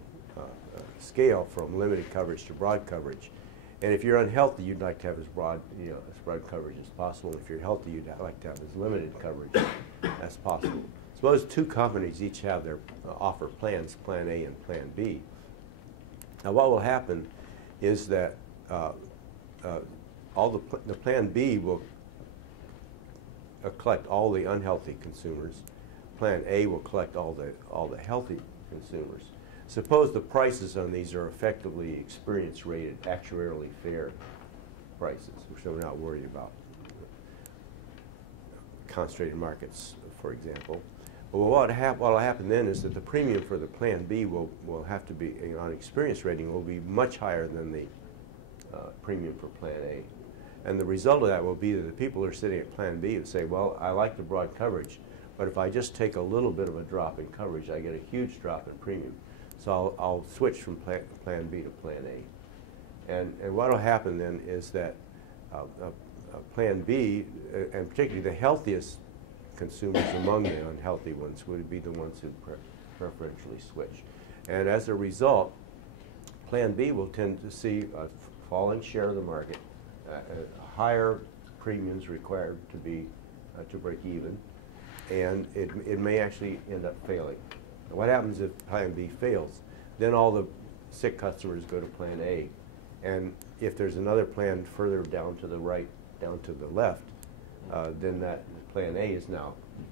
scale from limited coverage to broad coverage, and if you're unhealthy, you'd like to have as broad coverage as possible. And if you're healthy, you'd like to have as limited coverage as possible. Suppose two companies each have their offer plans, Plan A and Plan B. Now, what will happen is that the Plan B will collect all the unhealthy consumers. Plan A will collect all the healthy consumers. Suppose the prices on these are effectively experience-rated, actuarially fair prices, which we're not worried about. Concentrated markets, for example. Well, what will happen then is that the premium for the Plan B will have to be, on experience rating, will be much higher than the premium for Plan A. And the result of that will be that the people who are sitting at Plan B will say, well, I like the broad coverage, but if I just take a little bit of a drop in coverage, I get a huge drop in premium. So I'll switch from Plan B to Plan A. And what will happen then is that Plan B, and particularly the healthiest consumers among the unhealthy ones, would be the ones who preferentially switch. And as a result, Plan B will tend to see a falling share of the market, higher premiums required to break even, and it may actually end up failing. What happens if Plan B fails? Then all the sick customers go to Plan A, and if there's another plan further down to the right, down to the left, then that Plan A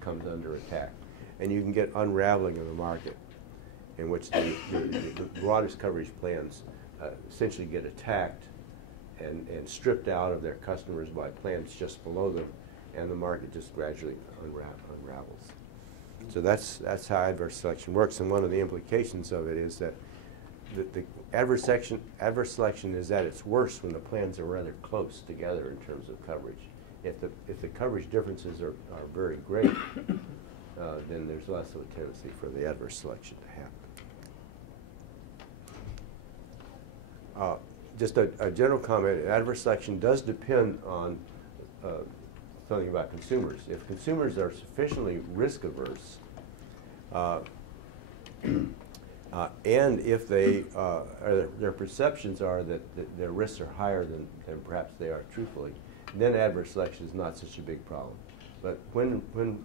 comes under attack, and you can get unraveling of the market, in which the broadest coverage plans essentially get attacked and stripped out of their customers by plans just below them, and the market just gradually unravels. So that's how adverse selection works, and one of the implications of it is that the adverse selection is at its worst when the plans are rather close together in terms of coverage. If the coverage differences are very great, then there's less of a tendency for the adverse selection to happen. Just a general comment, adverse selection does depend on something about consumers. If consumers are sufficiently risk averse, and if their perceptions are that their risks are higher than perhaps they are truthfully, then adverse selection is not such a big problem. But when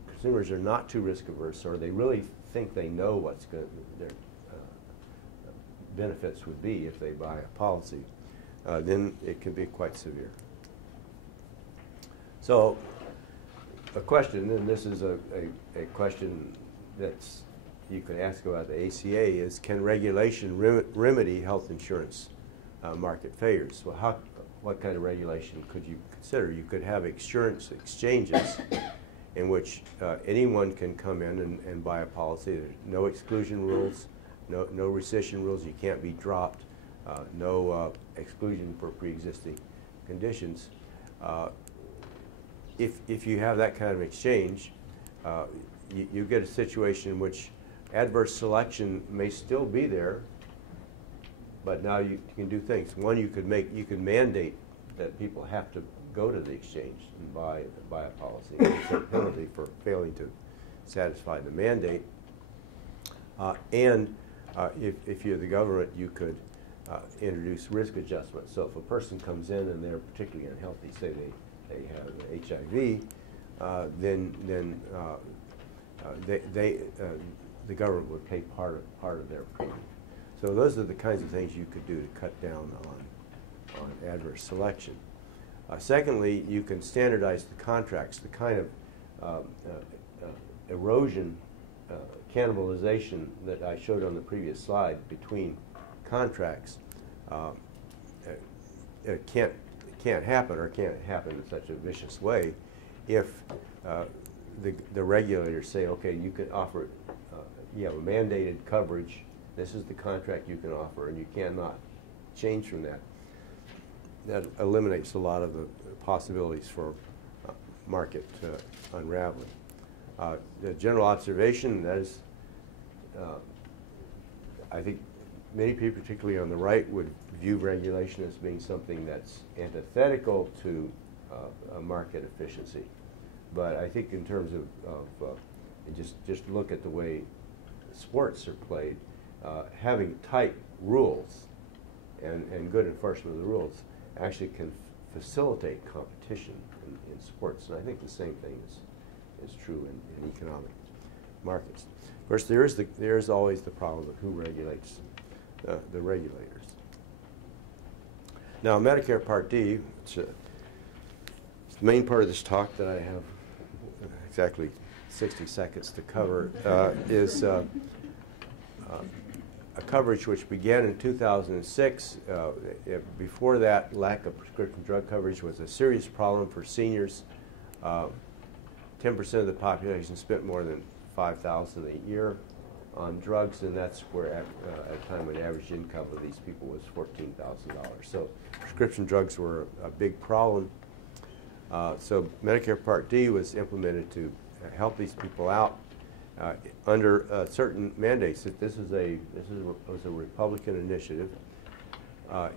consumers are not too risk averse, or they really think they know what's their benefits would be if they buy a policy, then it can be quite severe. So a question, and this is a question that's you could ask about the ACA, is can regulation remedy health insurance market failures? Well, what kind of regulation could you consider? You could have insurance exchanges in which anyone can come in and buy a policy. There's no exclusion rules, no rescission rules. You can't be dropped, no exclusion for pre-existing conditions. If you have that kind of exchange, you get a situation in which adverse selection may still be there, but now you can do things. One, you could mandate that people have to go to the exchange and buy a policy. It's a penalty for failing to satisfy the mandate. If you're the government, you could introduce risk adjustment. So if a person comes in and they're particularly unhealthy, say they have HIV, then the government would pay part of their premium. So those are the kinds of things you could do to cut down on adverse selection. Secondly, you can standardize the contracts, the kind erosion, cannibalization that I showed on the previous slide between contracts, it can't happen, or can't happen in such a vicious way if the regulators say, okay, you can offer, you have a mandated coverage, this is the contract you can offer, and you cannot change from that. That eliminates a lot of the possibilities for market unraveling. The general observation, that is, I think many people, particularly on the right, would view regulation as being something that's antithetical to market efficiency. But I think in terms of and just look at the way sports are played, having tight rules and good enforcement of the rules actually can facilitate competition in sports. And I think the same thing is true in economic markets. Of course, there is always the problem of who regulates the regulators. Now, Medicare Part D, it's the main part of this talk that I have exactly 60 seconds to cover, is a coverage which began in 2006. Before that, lack of prescription drug coverage was a serious problem for seniors. 10% of the population spent more than $5,000 a year on drugs, and that's where at a time when the average income of these people was $14,000. So prescription drugs were a big problem. So Medicare Part D was implemented to help these people out under certain mandates. This was a Republican initiative.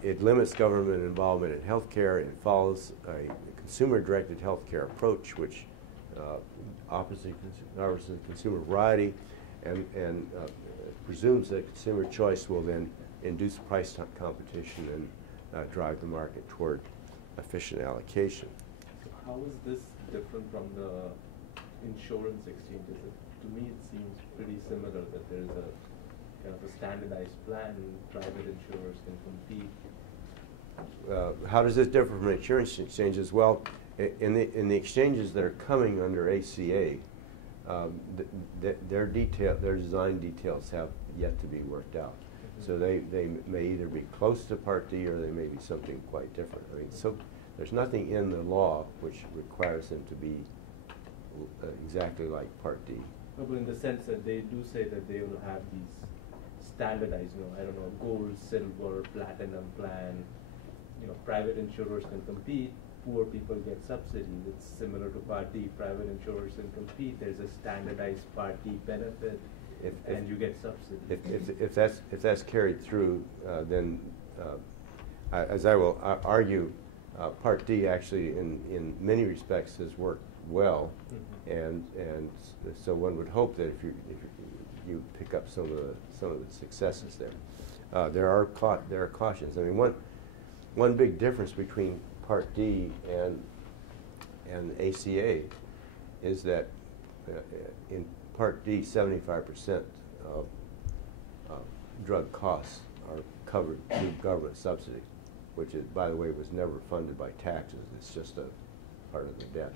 It limits government involvement in health care. It follows a consumer-directed health care approach, which offers consumer variety and presumes that consumer choice will then induce price competition and drive the market toward efficient allocation. So how is this different from the insurance exchanges? To me, it seems pretty similar, that there's a kind of a standardized plan and private insurers can compete. How does this differ from insurance exchanges? Well, in the exchanges that are coming under ACA, their design details have yet to be worked out. Mm-hmm. So they may either be close to Part D or they may be something quite different. I mean, so there's nothing in the law which requires them to be exactly like Part D. No, but in the sense that they do say that they will have these standardized, I don't know, gold, silver, platinum plan. Private insurers can compete. Poor people get subsidies. It's similar to Part D. Private insurers can compete. There's a standardized Part D benefit, and you get subsidies. If that's carried through, then as I will argue, Part D actually, in many respects, has worked well, mm-hmm. and so one would hope that if you pick up some of the successes there. There are cautions. I mean, one big difference between Part D and ACA is that in Part D, 75% of drug costs are covered through government subsidy, which, by the way, was never funded by taxes. It's just a part of the debt.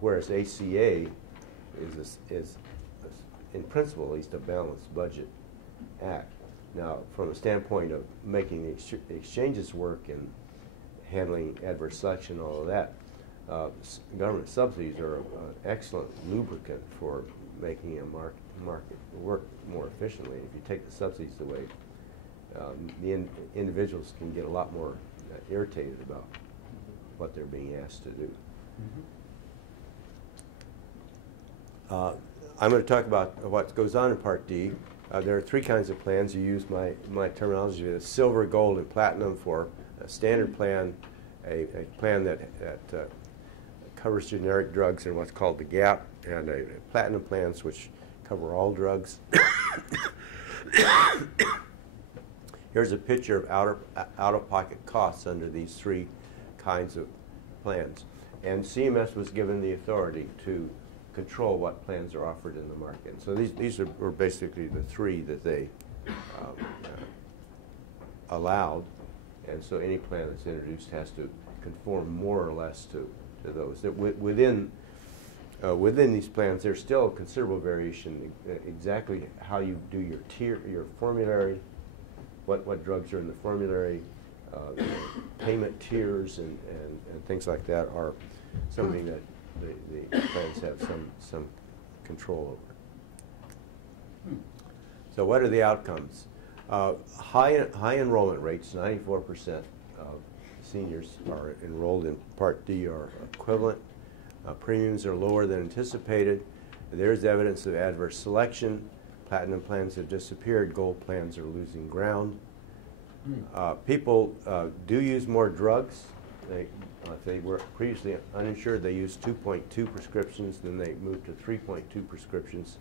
Whereas ACA is in principle, at least, a balanced budget act. Now, from a standpoint of making the exchanges work and handling adverse selection, all of that, government subsidies are an excellent lubricant for making a market work more efficiently. If you take the subsidies away, the individuals can get a lot more irritated about what they're being asked to do. I'm going to talk about what goes on in Part D. There are three kinds of plans. You use my terminology: the silver, gold, and platinum for a standard plan, a plan that covers generic drugs and what's called the gap, and a platinum plans which cover all drugs. Here's a picture of out-of-pocket costs under these three kinds of plans. And CMS was given the authority to control what plans are offered in the market. So these were basically the three that they allowed. And so any plan that's introduced has to conform more or less to those. Within within these plans, there's still considerable variation exactly how you do your formulary, what drugs are in the formulary, payment tiers and things like that are something that the plans have some control over. So what are the outcomes? High enrollment rates, 94% of seniors are enrolled in Part D or equivalent. Premiums are lower than anticipated. There's evidence of adverse selection. Platinum plans have disappeared. Gold plans are losing ground. People do use more drugs. If they were previously uninsured, they used 2.2 prescriptions, then they moved to 3.2 prescriptions.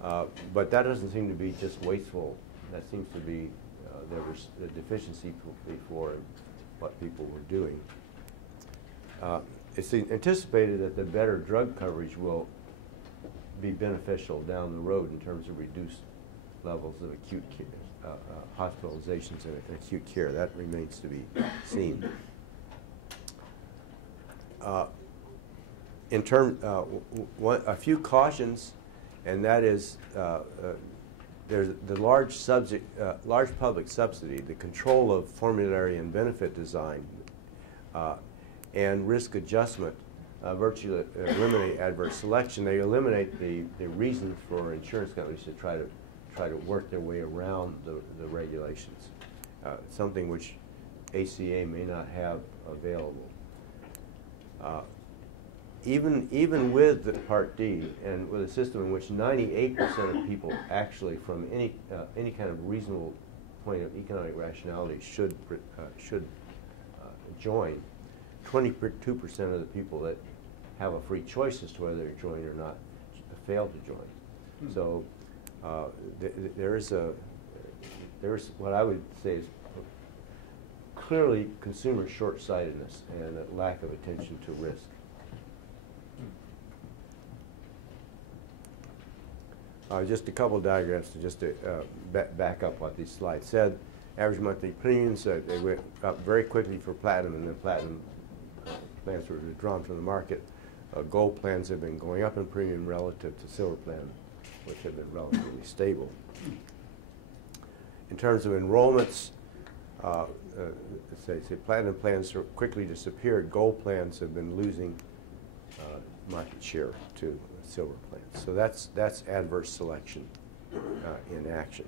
But that doesn't seem to be just wasteful. That seems to be there was a deficiency before in what people were doing. It's anticipated that the better drug coverage will be beneficial down the road in terms of reduced levels of acute care, hospitalizations and acute care. That remains to be seen. In terms, a few cautions, and that is there's the large public subsidy, the control of formulary and benefit design, and risk adjustment virtually eliminate adverse selection. They eliminate the reasons for insurance companies to try to work their way around the regulations, something which ACA may not have available. Even with the Part D and with a system in which 98% of people actually from any kind of reasonable point of economic rationality should join, 22% of the people that have a free choice as to whether they join or not fail to join. So there's what I would say is clearly consumer short-sightedness and a lack of attention to risk. Just a couple of diagrams to back up what these slides said. Average monthly premiums, they went up very quickly for platinum, and then platinum plans were withdrawn from the market. Gold plans have been going up in premium relative to silver plans, which have been relatively stable. In terms of enrollments, say platinum plans quickly disappeared. Gold plans have been losing market share to silver plans. So that's adverse selection in action.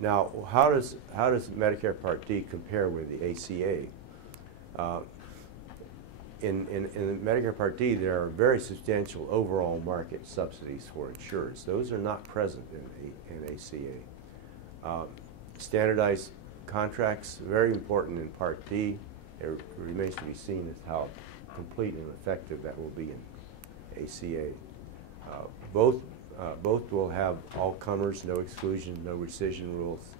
Now, how does Medicare Part D compare with the ACA? In Medicare Part D, there are very substantial overall market subsidies for insurers. Those are not present in ACA. Standardized contracts, very important in Part D. It remains to be seen as how complete and effective that will be in ACA. Both will have all comers, no exclusion, no rescission rules.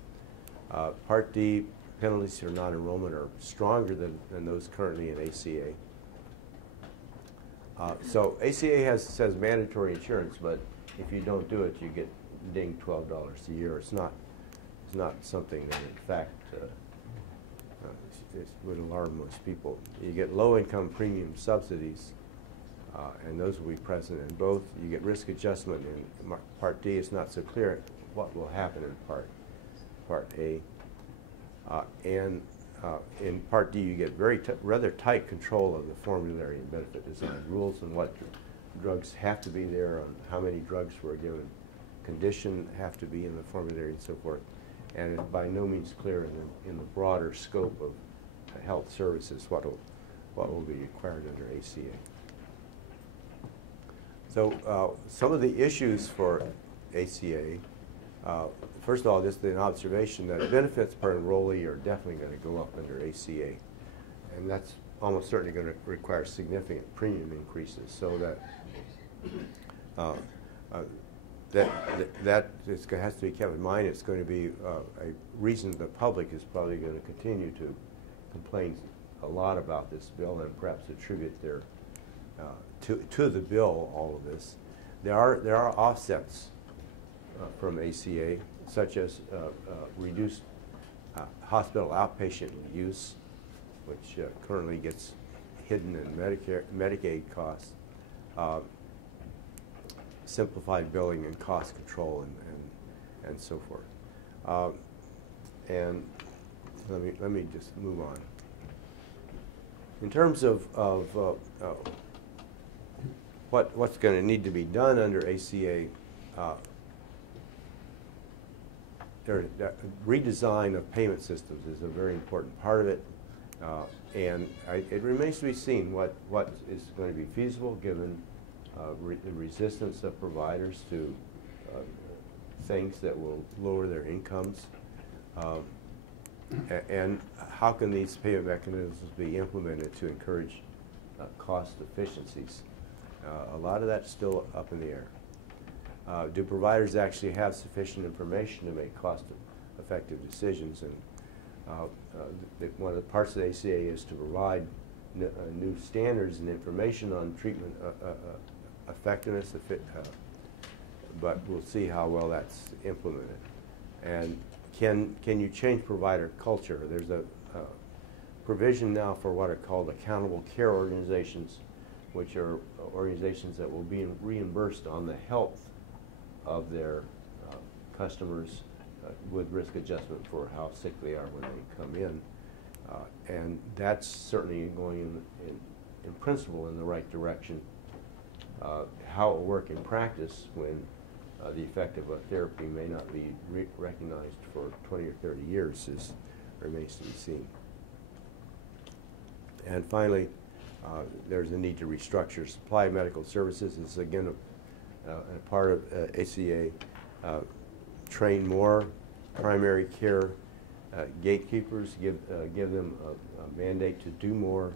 Part D penalties for non-enrollment are stronger than those currently in ACA. So ACA says mandatory insurance, but if you don't do it, you get dinged $12 a year. It's not something that, in fact, it would alarm most people. You get low-income premium subsidies, and those will be present in both. You get risk adjustment in Part D. It's not so clear what will happen in Part A. And in Part D, you get rather tight control of the formulary and benefit design rules and what drugs have to be there, on how many drugs for a given condition have to be in the formulary and so forth. And it's by no means clear in the broader scope of health services what will be required under ACA. So some of the issues for ACA, first of all, just an observation that benefits per enrollee are definitely going to go up under ACA. And that's almost certainly going to require significant premium increases, so that has to be kept in mind. It's going to be a reason the public is probably going to continue to complain a lot about this bill and perhaps attribute their to the bill all of this. There are offsets from ACA, such as reduced hospital outpatient use, which currently gets hidden in Medicare Medicaid costs. simplified billing and cost control and so forth. And let me just move on. In terms of what's going to need to be done under ACA, redesign of payment systems is a very important part of it, and it remains to be seen what is going to be feasible given the resistance of providers to things that will lower their incomes, and how can these payment mechanisms be implemented to encourage cost efficiencies. A lot of that's still up in the air. Do providers actually have sufficient information to make cost-effective decisions? And one of the parts of the ACA is to provide new standards and information on treatment effectiveness, but we'll see how well that's implemented. And can you change provider culture? There's a provision now for what are called accountable care organizations, which are organizations that will be reimbursed on the health of their customers with risk adjustment for how sick they are when they come in. And that's certainly going in principle in the right direction. How it will work in practice when the effect of a therapy may not be recognized for 20 or 30 years remains to be seen. And finally, there's a need to restructure supply of medical services. This is again a part of ACA. Train more primary care gatekeepers, give them a mandate to do more,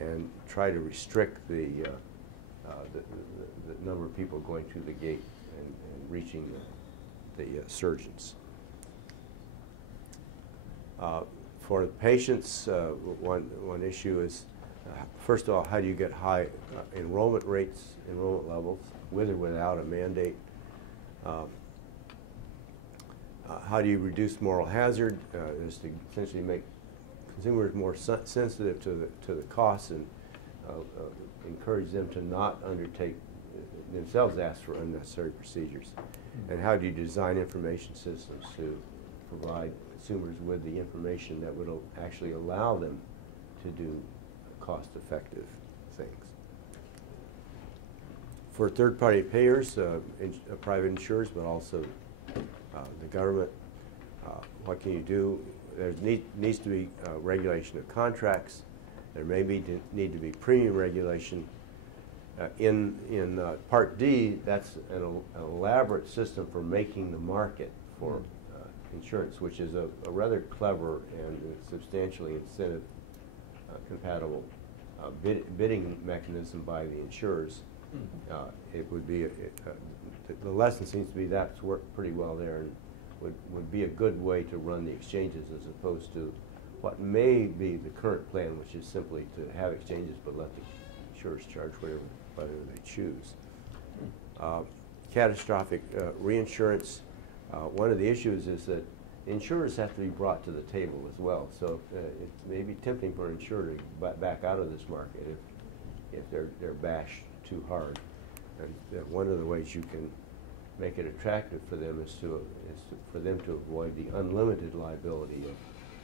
and try to restrict the number of people going through the gate and reaching the surgeons. For the patients, one issue is, first of all, how do you get high enrollment rates, enrollment levels, with or without a mandate? How do you reduce moral hazard? Is to essentially make consumers more sensitive to the costs and encourage them to not undertake themselves, ask for unnecessary procedures. And how do you design information systems to provide consumers with the information that would actually allow them to do cost-effective things? For third-party payers, private insurers, but also the government, what can you do? There needs to be regulation of contracts. There may need to be premium regulation. In Part D, that's an elaborate system for making the market for insurance, which is a rather clever and substantially incentive compatible bidding mechanism by the insurers. It would be the lesson seems to be that's worked pretty well there, and would be a good way to run the exchanges as opposed to what may be the current plan, which is simply to have exchanges but let the insurers charge whatever they choose. Catastrophic reinsurance. One of the issues is that insurers have to be brought to the table as well. So it may be tempting for an insurer to back out of this market if they're bashed too hard. And one of the ways you can make it attractive for them is for them to avoid the unlimited liability of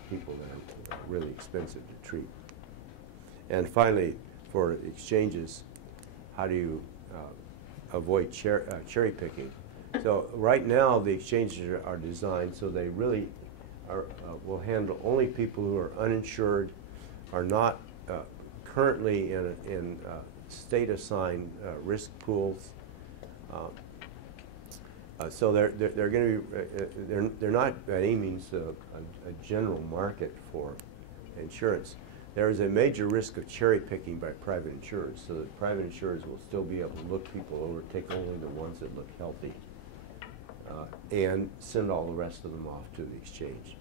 people that are really expensive to treat. And finally, for exchanges, how do you avoid cherry picking? So right now, the exchanges are designed so they really will handle only people who are uninsured, are not currently in state-assigned risk pools. So they're going to be they're not by any means a general market for insurance. There is a major risk of cherry picking by private insurers, so that private insurers will still be able to look people over, take only the ones that look healthy, and send all the rest of them off to the exchange.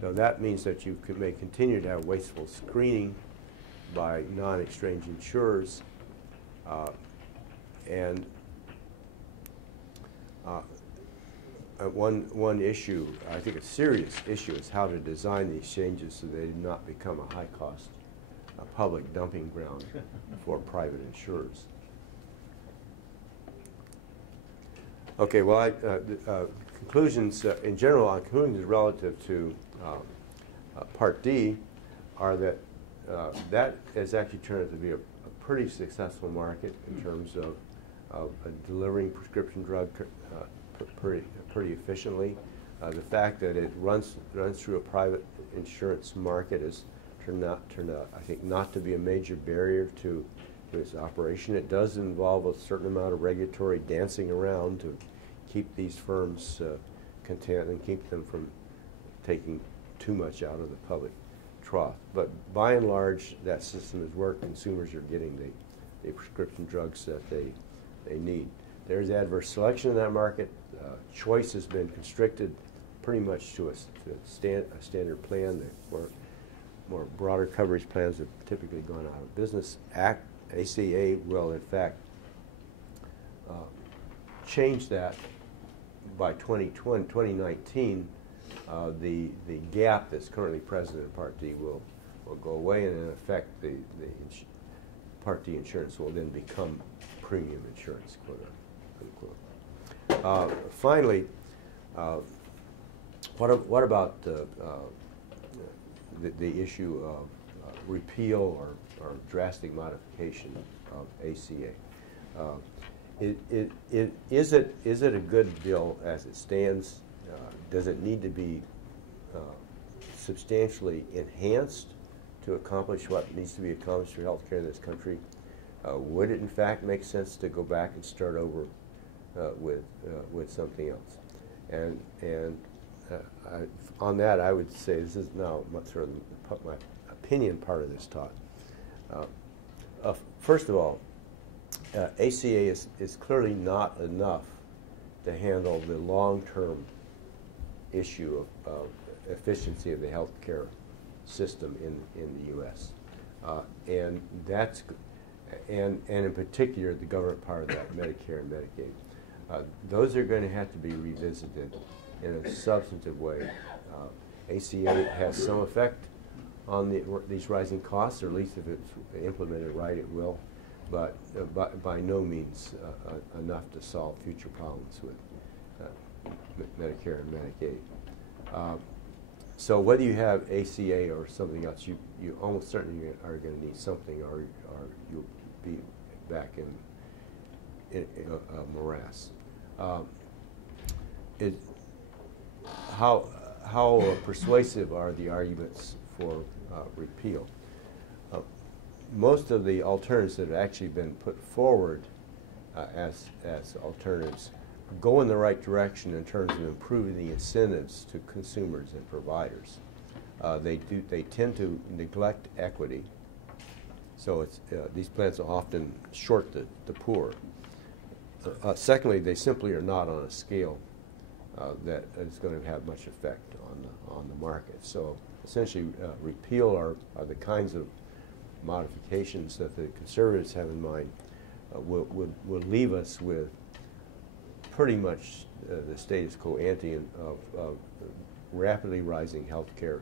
So that means that you may continue to have wasteful screening by non-exchange insurers, and one issue, I think a serious issue, is how to design the exchanges so they do not become a high-cost public dumping ground for private insurers. Okay, well, conclusions in general on conclusions relative to Part D are that that has actually turned out to be a pretty successful market in terms of delivering prescription drug pretty efficiently. The fact that it runs through a private insurance market has turned out, I think, not to be a major barrier to its operation. It does involve a certain amount of regulatory dancing around to keep these firms content and keep them from taking too much out of the public trough. But by and large, that system has worked. Consumers are getting the prescription drugs that they need. There's adverse selection in that market. Choice has been constricted pretty much to a standard plan. The more broader coverage plans have typically gone out of business. ACA will, in fact, change that by 2019. The gap that's currently present in Part D will go away, and in effect, the Part D insurance will then become premium insurance, quote unquote. Finally, what about the issue of repeal or drastic modification of ACA? Is it a good bill as it stands? Does it need to be substantially enhanced to accomplish what needs to be accomplished for healthcare in this country? Would it in fact make sense to go back and start over with something else? And on that, I would say this is now sort of my opinion part of this talk. First of all, ACA is clearly not enough to handle the long-term issue of efficiency of the healthcare system in the U.S. And in particular the government part of that, Medicare and Medicaid. Those are going to have to be revisited in a substantive way. ACA has some effect on these rising costs, or at least if it's implemented right, it will, but by no means enough to solve future problems with Medicare and Medicaid. So whether you have ACA or something else, you almost certainly are going to need something, or you'll be back in a morass. How persuasive are the arguments for repeal? Most of the alternatives that have actually been put forward as alternatives go in the right direction in terms of improving the incentives to consumers and providers. They tend to neglect equity, so these plans will often short the poor. Secondly, they simply are not on a scale that is going to have much effect on the market. So essentially, repeal are the kinds of modifications that the conservatives have in mind will leave us with pretty much the status quo ante of rapidly rising health care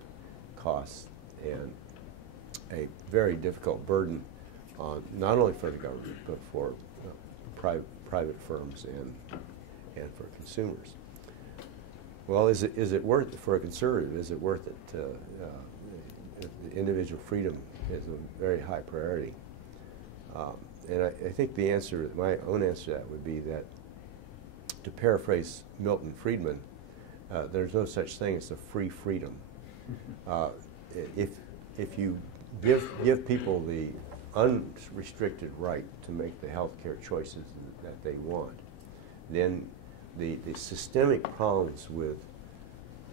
costs and a very difficult burden on not only for the government but for private firms and for consumers. Well, is it worth it for a conservative? Is it worth it? Individual freedom is a very high priority, and I think the answer, my own answer to that, would be that, to paraphrase Milton Friedman, there's no such thing as a free freedom. If you give people the unrestricted right to make the health care choices that they want, then the systemic problems with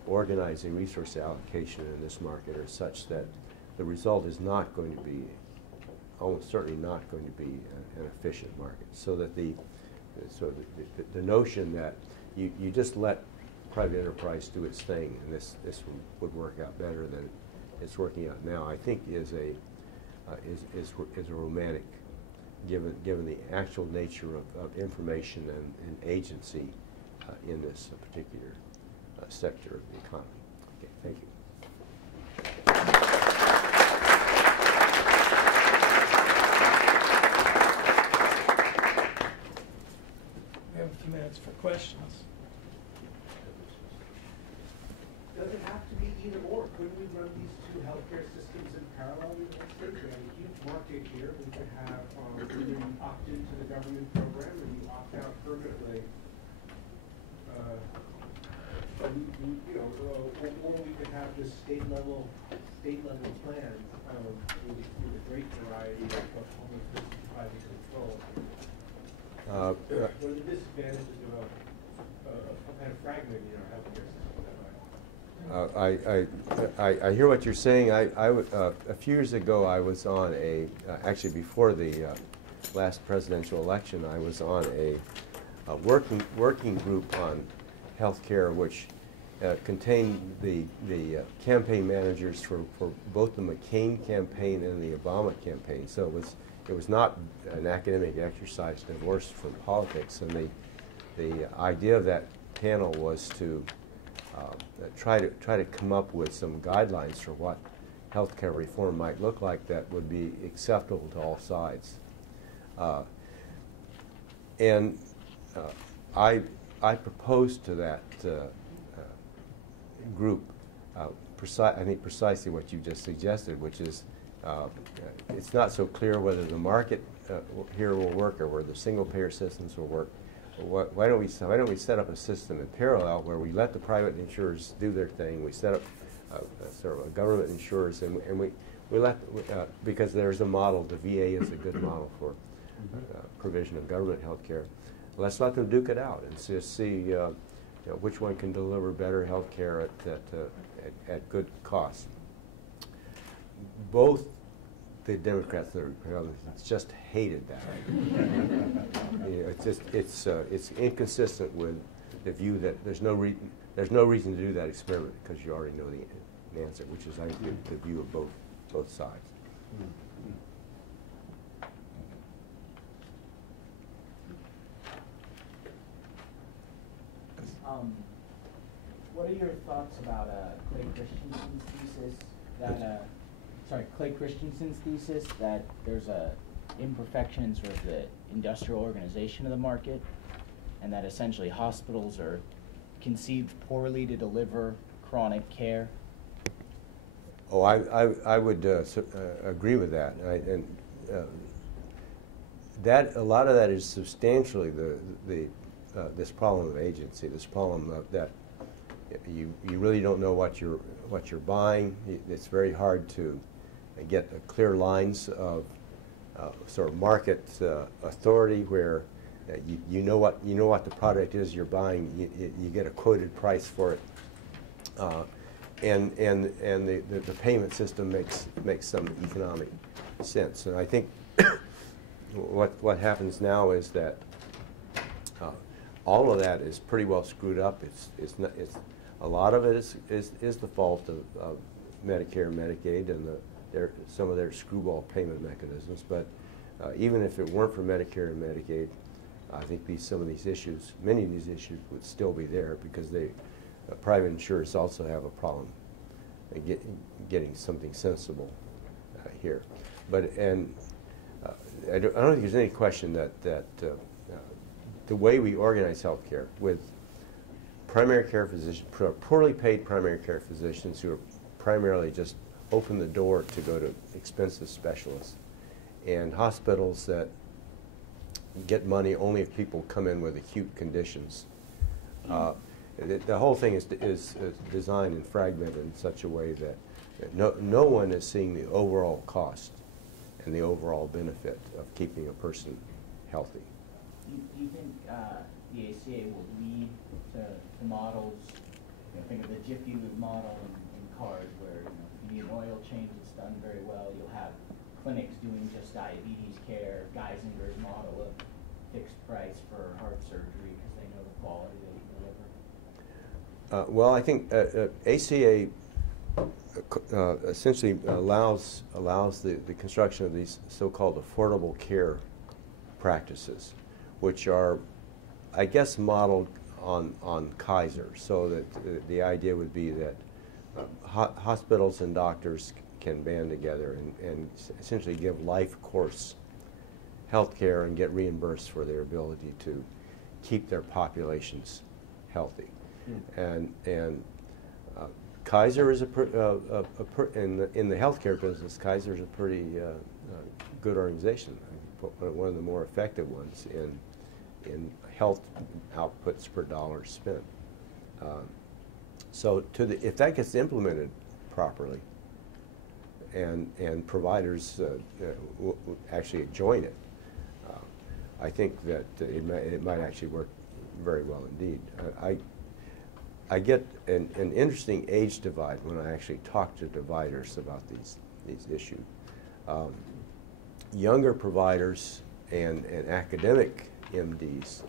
organizing resource allocation in this market are such that the result is not going to be, almost certainly not going to be an efficient market. So that the notion that you just let private enterprise do its thing and this would work out better than it's working out now, I think is a romantic, given the actual nature of information and agency in this particular sector of the economy. Okay, thank you. We have a few minutes for questions? Does it have to be either or? Couldn't we run these two healthcare systems in parallel in the United States? We have a huge market here. We could have either you opt into the government program or you opt out permanently. Or we could have just state level plans with a great variety of homeless versus private control. What are the disadvantages of kind of fragmenting our healthcare system? I hear what you're saying. A few years ago, I was on actually before the last presidential election, I was on a working group on healthcare, which contained the campaign managers for both the McCain campaign and the Obama campaign. So it was not an academic exercise divorced from politics. And the idea of that panel was to try to come up with some guidelines for what healthcare reform might look like that would be acceptable to all sides. I proposed to that group I think precisely what you just suggested, which is it's not so clear whether the market here will work or whether the single-payer systems will work. Why don't we set up a system in parallel where we let the private insurers do their thing? We set up sort of a government insurers, and we let because there's a model. The VA is a good model for provision of government health care. Let's let them duke it out and just see which one can deliver better health care at good cost. Both the Democrats and the Republicans just hated that idea. It's inconsistent with the view that there's no reason to do that experiment because you already know the answer, which is I think the view of both sides. What are your thoughts about Clay Christensen's thesis that there's a imperfection in sort of the industrial organization of the market, and that essentially hospitals are conceived poorly to deliver chronic care? Oh, I would agree with that, that a lot of that is substantially this problem of agency, this problem of that you really don't know what you're buying. It's very hard to get clear lines of sort of market authority where you know what the product is you're buying. You get a quoted price for it, and the payment system makes some economic sense. And I think what happens now is that all of that is pretty well screwed up. It's a lot of it is the fault of Medicare and Medicaid and some of their screwball payment mechanisms. But even if it weren't for Medicare and Medicaid, I think many of these issues would still be there because private insurers also have a problem getting something sensible here. But I don't think there's any question that the way we organize healthcare with primary care physicians, poorly paid primary care physicians who are primarily just open the door to go to expensive specialists, and hospitals that get money only if people come in with acute conditions. The whole thing is designed and fragmented in such a way that no one is seeing the overall cost and the overall benefit of keeping a person healthy. Do you think the ACA will lead to models? Think of the Jiffy Lube model in cars, where if you need an oil change, it's done very well. You'll have clinics doing just diabetes care. Geisinger's model of fixed price for heart surgery because they know the quality they deliver. Well, I think ACA essentially allows the construction of these so-called affordable care practices, which are, I guess, modeled on Kaiser, so that the idea would be that hospitals and doctors can band together and essentially give life course health care and get reimbursed for their ability to keep their populations healthy. And Kaiser is in the healthcare business. Kaiser is a pretty good organization, one of the more effective ones in health outputs per dollar spent. So if that gets implemented properly, and providers actually join it, I think that it might actually work very well indeed. I get an interesting age divide when I actually talk to providers about these issues. Younger providers and academic MDs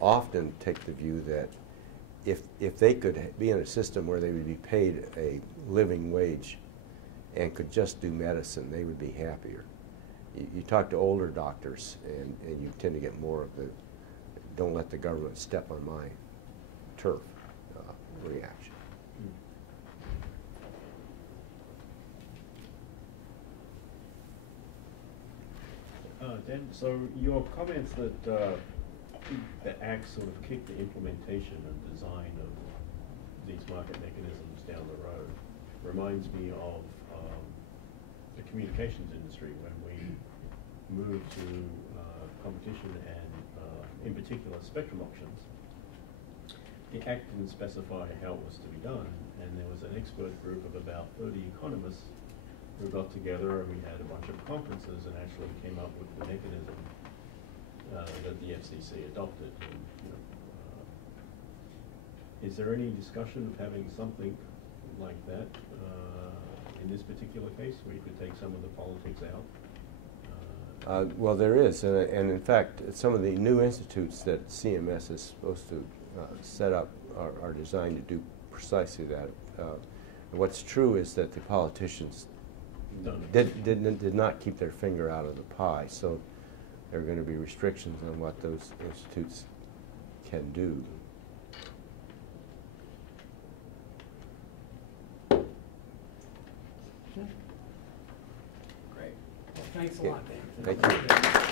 often take the view that if they could be in a system where they would be paid a living wage and could just do medicine, they would be happier. You talk to older doctors, and you tend to get more of the "don't let the government step on my turf" reaction. Dan, so your comments that the Act sort of kicked the implementation and design of these market mechanisms down the road reminds me of the communications industry when we moved to competition and, in particular, spectrum auctions. The Act didn't specify how it was to be done, and there was an expert group of about 30 economists who got together, and we had a bunch of conferences and actually came up with the mechanism that the FCC adopted. And, is there any discussion of having something like that in this particular case, where you could take some of the politics out? Well, there is, and in fact, some of the new institutes that CMS is supposed to set up are designed to do precisely that. What's true is that the politicians did not keep their finger out of the pie, so there are going to be restrictions on what those institutes can do. Great. Well, thanks a lot, Dan. Thank you.